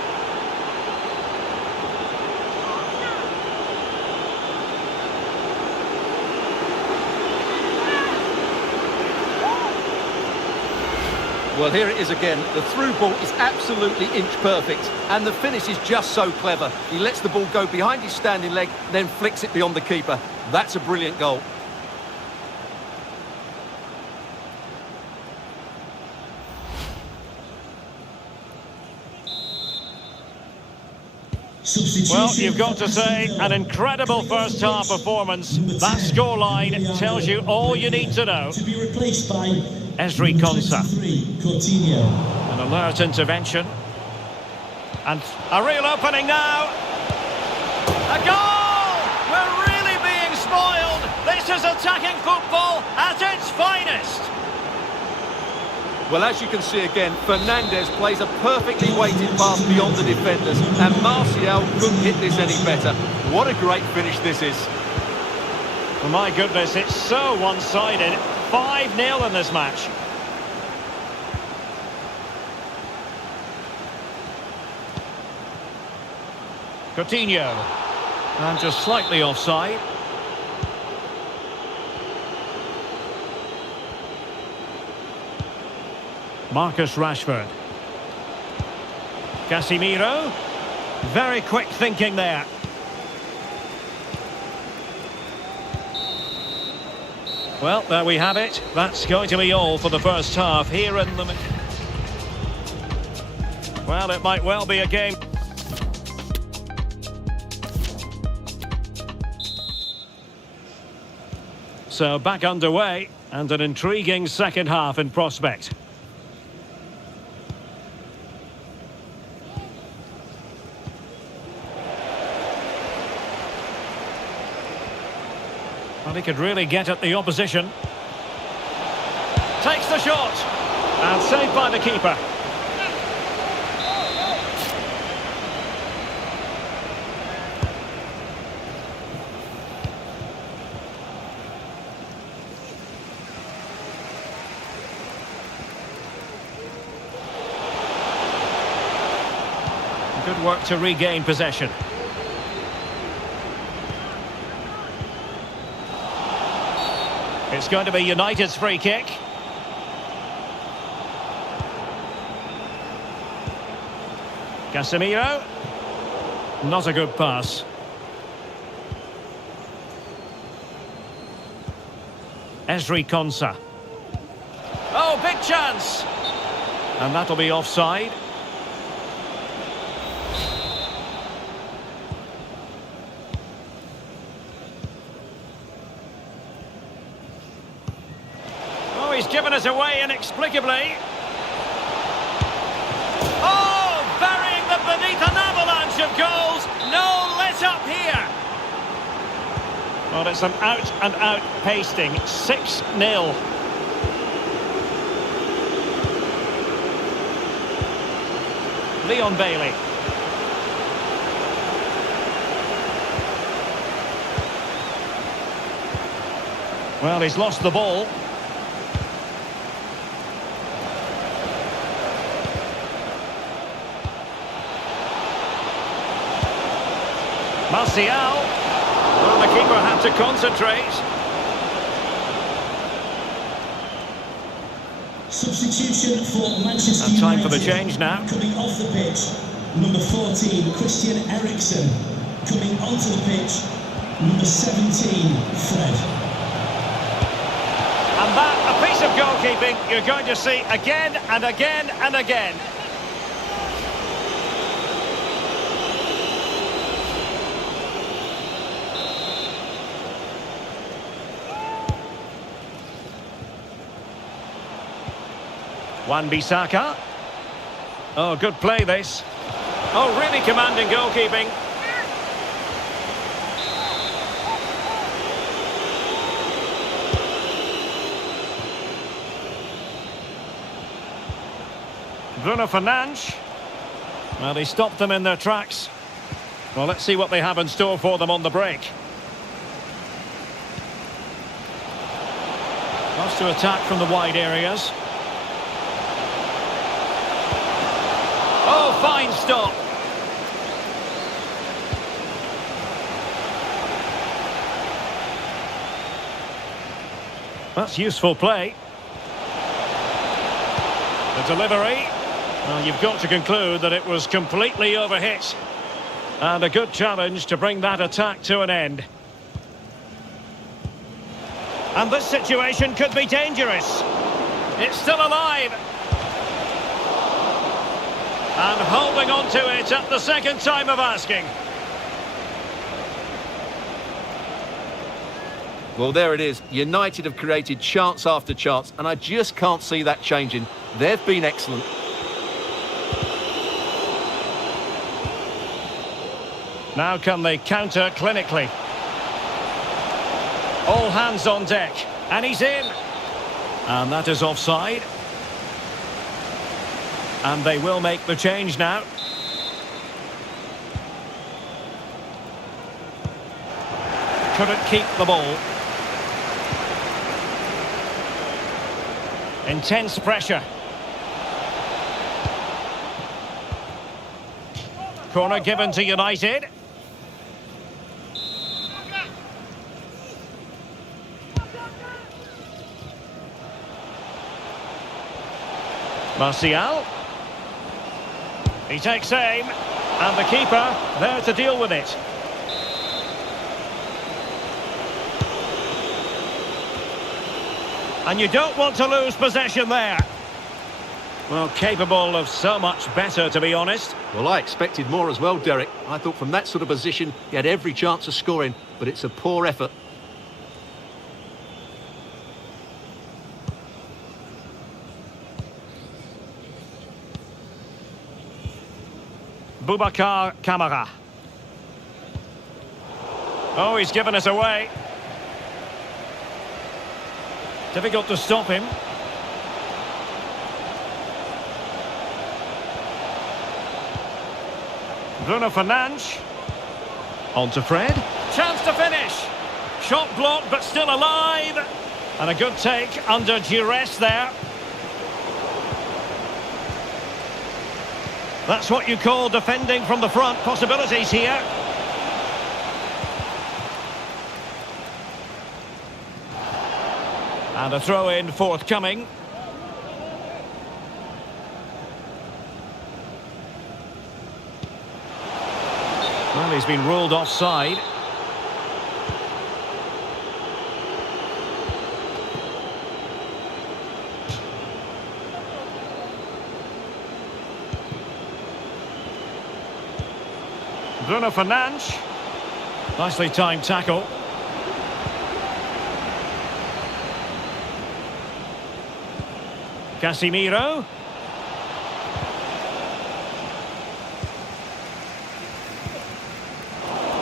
Well, here it is again. The through ball is absolutely inch perfect, and the finish is just so clever. He lets the ball go behind his standing leg, then flicks it beyond the keeper. That's a brilliant goal. Well, you've got to say, an incredible first-half performance. That scoreline tells you all you need to know. To be replaced by Ezri Konsa. Coutinho. An alert intervention. And a real opening now. A goal! We're really being spoiled. This is attacking football at its finest. Well, as you can see again, Fernandes plays a perfectly weighted pass beyond the defenders, and Martial couldn't hit this any better. What a great finish this is. Oh my goodness, it's so one-sided. 5-0 in this match. Coutinho. And just slightly offside. Marcus Rashford. Casemiro. Very quick thinking there. Well, there we have it. That's going to be all for the first half here in the... Well, it might well be a game. So back underway, and an intriguing second half in prospect. Well, he could really get at the opposition. Takes the shot. And saved by the keeper. Good work to regain possession. It's going to be United's free kick. Casemiro. Not a good pass. Ezri Konsa. Oh, big chance! And that'll be offside. given us away inexplicably. Oh, burying them beneath an avalanche of goals. No let up here. Well, it's an out-and-out pasting. 6-0. Leon Bailey. Well, he's lost the ball. Martial. Well, the keeper had to concentrate. Substitution for Manchester And time United. for the change now. Coming off the pitch, number 14, Christian Eriksen. Coming onto the pitch, number 17, Fred. And that, a piece of goalkeeping you're going to see again and again and again. Wan-Bissaka. Oh, good play this. Oh, really commanding goalkeeping. Bruno Fernandes. Well, he stopped them in their tracks. Well, let's see what they have in store for them on the break. Wants to attack from the wide areas. Oh, fine stop. That's useful play. The delivery. Well, you've got to conclude that it was completely overhit. And a good challenge to bring that attack to an end. And this situation could be dangerous. It's still alive. And holding on to it at the second time of asking. Well, there it is. United have created chance after chance, and I just can't see that changing. They've been excellent. Now can they counter clinically? All hands on deck. And he's in. And that is offside. And they will make the change now. Couldn't keep the ball. Intense pressure. Corner given to United. Martial. He takes aim, and the keeper there to deal with it. And you don't want to lose possession there. Well, capable of so much better, to be honest. Well, I expected more as well, Derek. I thought from that sort of position, he had every chance of scoring, but it's a poor effort. Boubacar Kamara. Oh, he's given us away. Difficult to stop him. Bruno Fernandes. On to Fred. Chance to finish. Shot blocked, but still alive. And a good take under duress there. That's what you call defending from the front. Possibilities here. And a throw-in forthcoming. Well, he's been ruled offside. Bruno Fernandes. Nicely timed tackle. Casemiro.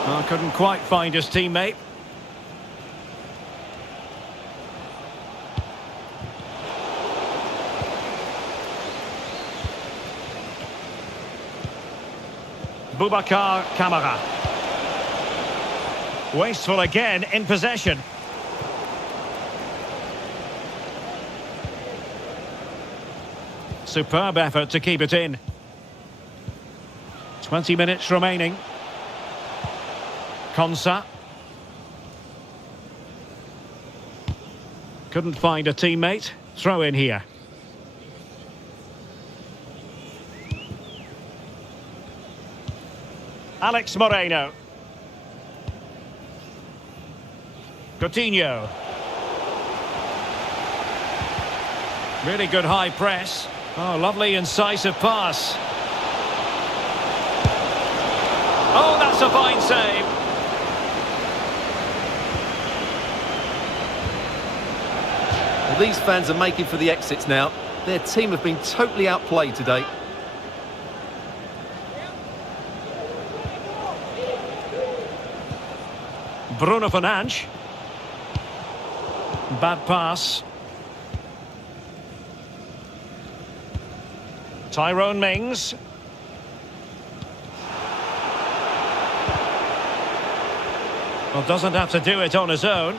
Oh, couldn't quite find his teammate. Boubacar Kamara. Wasteful again in possession. Superb effort to keep it in. 20 minutes remaining. Konsa. Couldn't find a teammate. Throw in here. Alex Moreno. Coutinho. Really good high press. Oh, lovely incisive pass. Oh, that's a fine save. Well, these fans are making for the exits now. Their team have been totally outplayed today. Bruno Fernandes. Bad pass. Tyrone Mings. Well, doesn't have to do it on his own.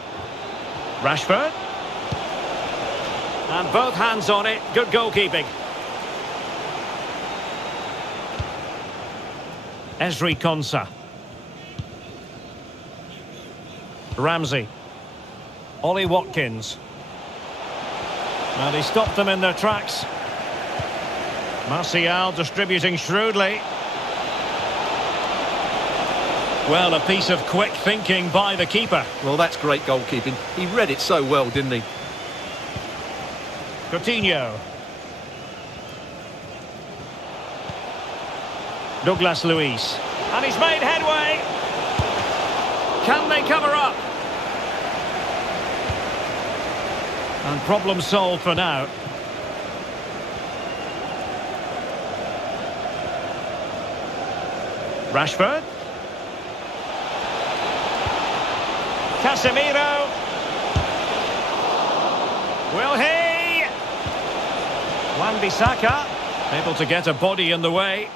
Rashford. And both hands on it. Good goalkeeping. Ezri Konsa. Ramsey. Ollie Watkins. And he stopped them in their tracks. Martial distributing shrewdly. Well, a piece of quick thinking by the keeper. Well, that's great goalkeeping. He read it so well, didn't he? Coutinho. Douglas Luiz. And he's made headway. Can they cover up? And problem solved for now. Rashford. Casemiro. Will he? Wan-Bissaka. Able to get a body in the way.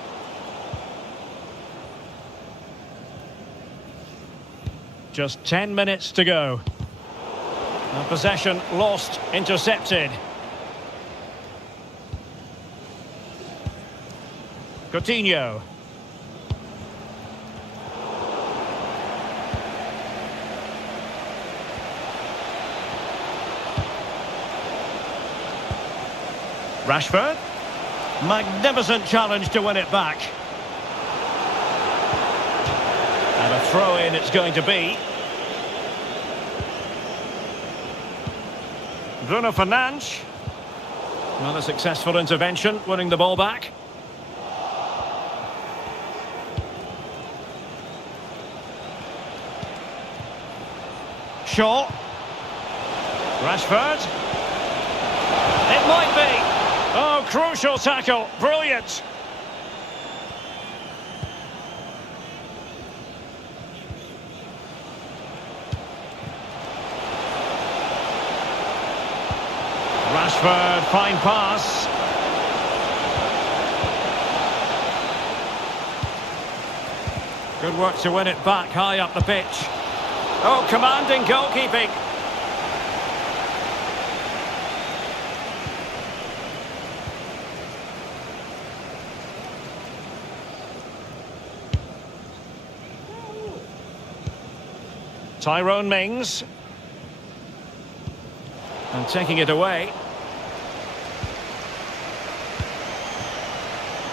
Just 10 minutes to go. And possession lost, intercepted. Coutinho. Rashford. Magnificent challenge to win it back. And a throw-in it's going to be. Bruno Fernandes. Not a successful intervention, winning the ball back. Shaw. Rashford. It might be. Oh, crucial tackle. Brilliant. Rashford, fine pass. Good work to win it back high up the pitch. Oh, commanding goalkeeping. Tyrone Mings. And taking it away.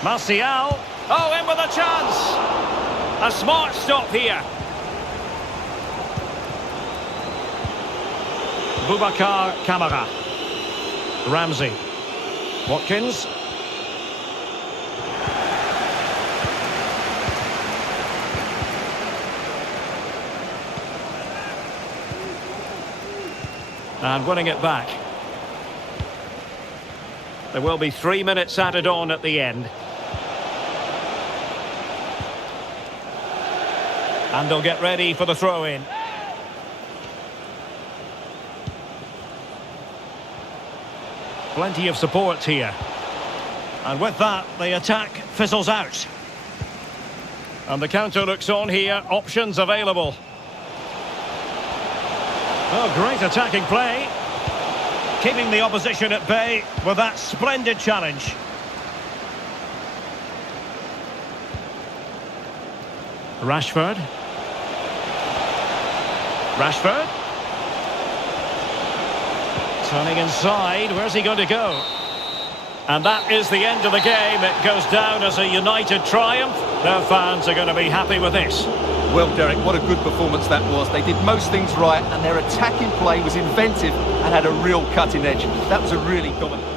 Martial. Oh, in with a chance. A smart stop here. Boubacar Kamara. Ramsey. Watkins. And winning it back. There will be 3 minutes added on at the end. And they'll get ready for the throw-in. Plenty of support here. And with that, the attack fizzles out. And the counter looks on here. Options available. Oh, great attacking play. Keeping the opposition at bay with that splendid challenge. Rashford. Rashford. Turning inside. Where's he going to go? And that is the end of the game. It goes down as a United triumph. Their fans are going to be happy with this. Well, Derek, what a good performance that was. They did most things right, and their attacking play was inventive and had a real cutting edge. That was a really dominant.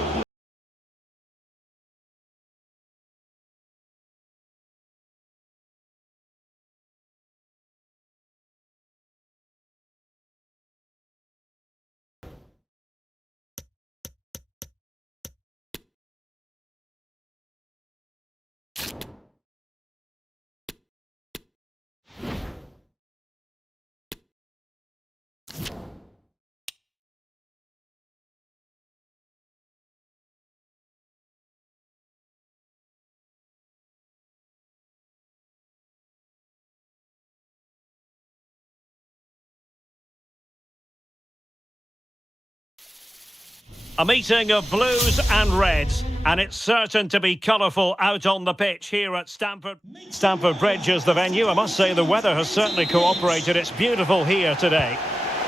A meeting of blues and reds, and it's certain to be colourful out on the pitch here at Stamford. Stamford Bridge is the venue. I must say the weather has certainly cooperated. It's beautiful here today.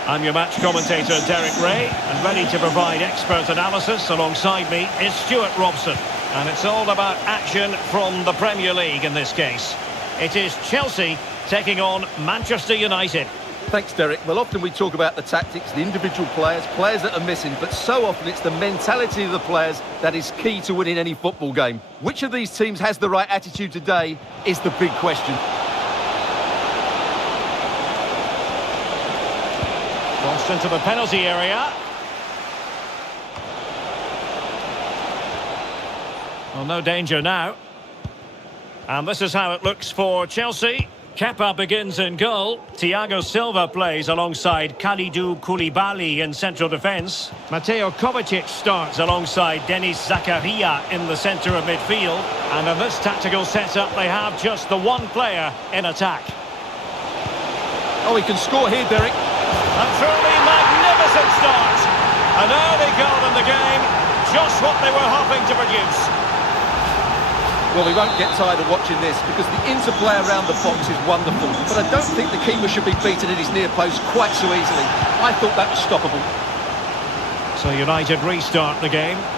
I'm your match commentator, Derek Ray, and ready to provide expert analysis. Alongside me is Stuart Robson, and it's all about action from the Premier League in this case. It is Chelsea taking on Manchester United. Thanks, Derek. Well, often we talk about the tactics, the individual players, players that are missing, but so often it's the mentality of the players that is key to winning any football game. Which of these teams has the right attitude today is the big question. Crossed into the penalty area. Well, no danger now. And this is how it looks for Chelsea. Kepa begins in goal. Thiago Silva plays alongside Kalidou Koulibaly in central defence. Mateo Kovacic starts alongside Denis Zakaria in the centre of midfield. And in this tactical setup, they have just the one player in attack. Oh, he can score here, Derek. A truly magnificent start. An early goal in the game. Just what they were hoping to produce. Well, we won't get tired of watching this because the interplay around the box is wonderful. But I don't think the keeper should be beaten at his near post quite so easily. I thought that was stoppable. So United restart the game.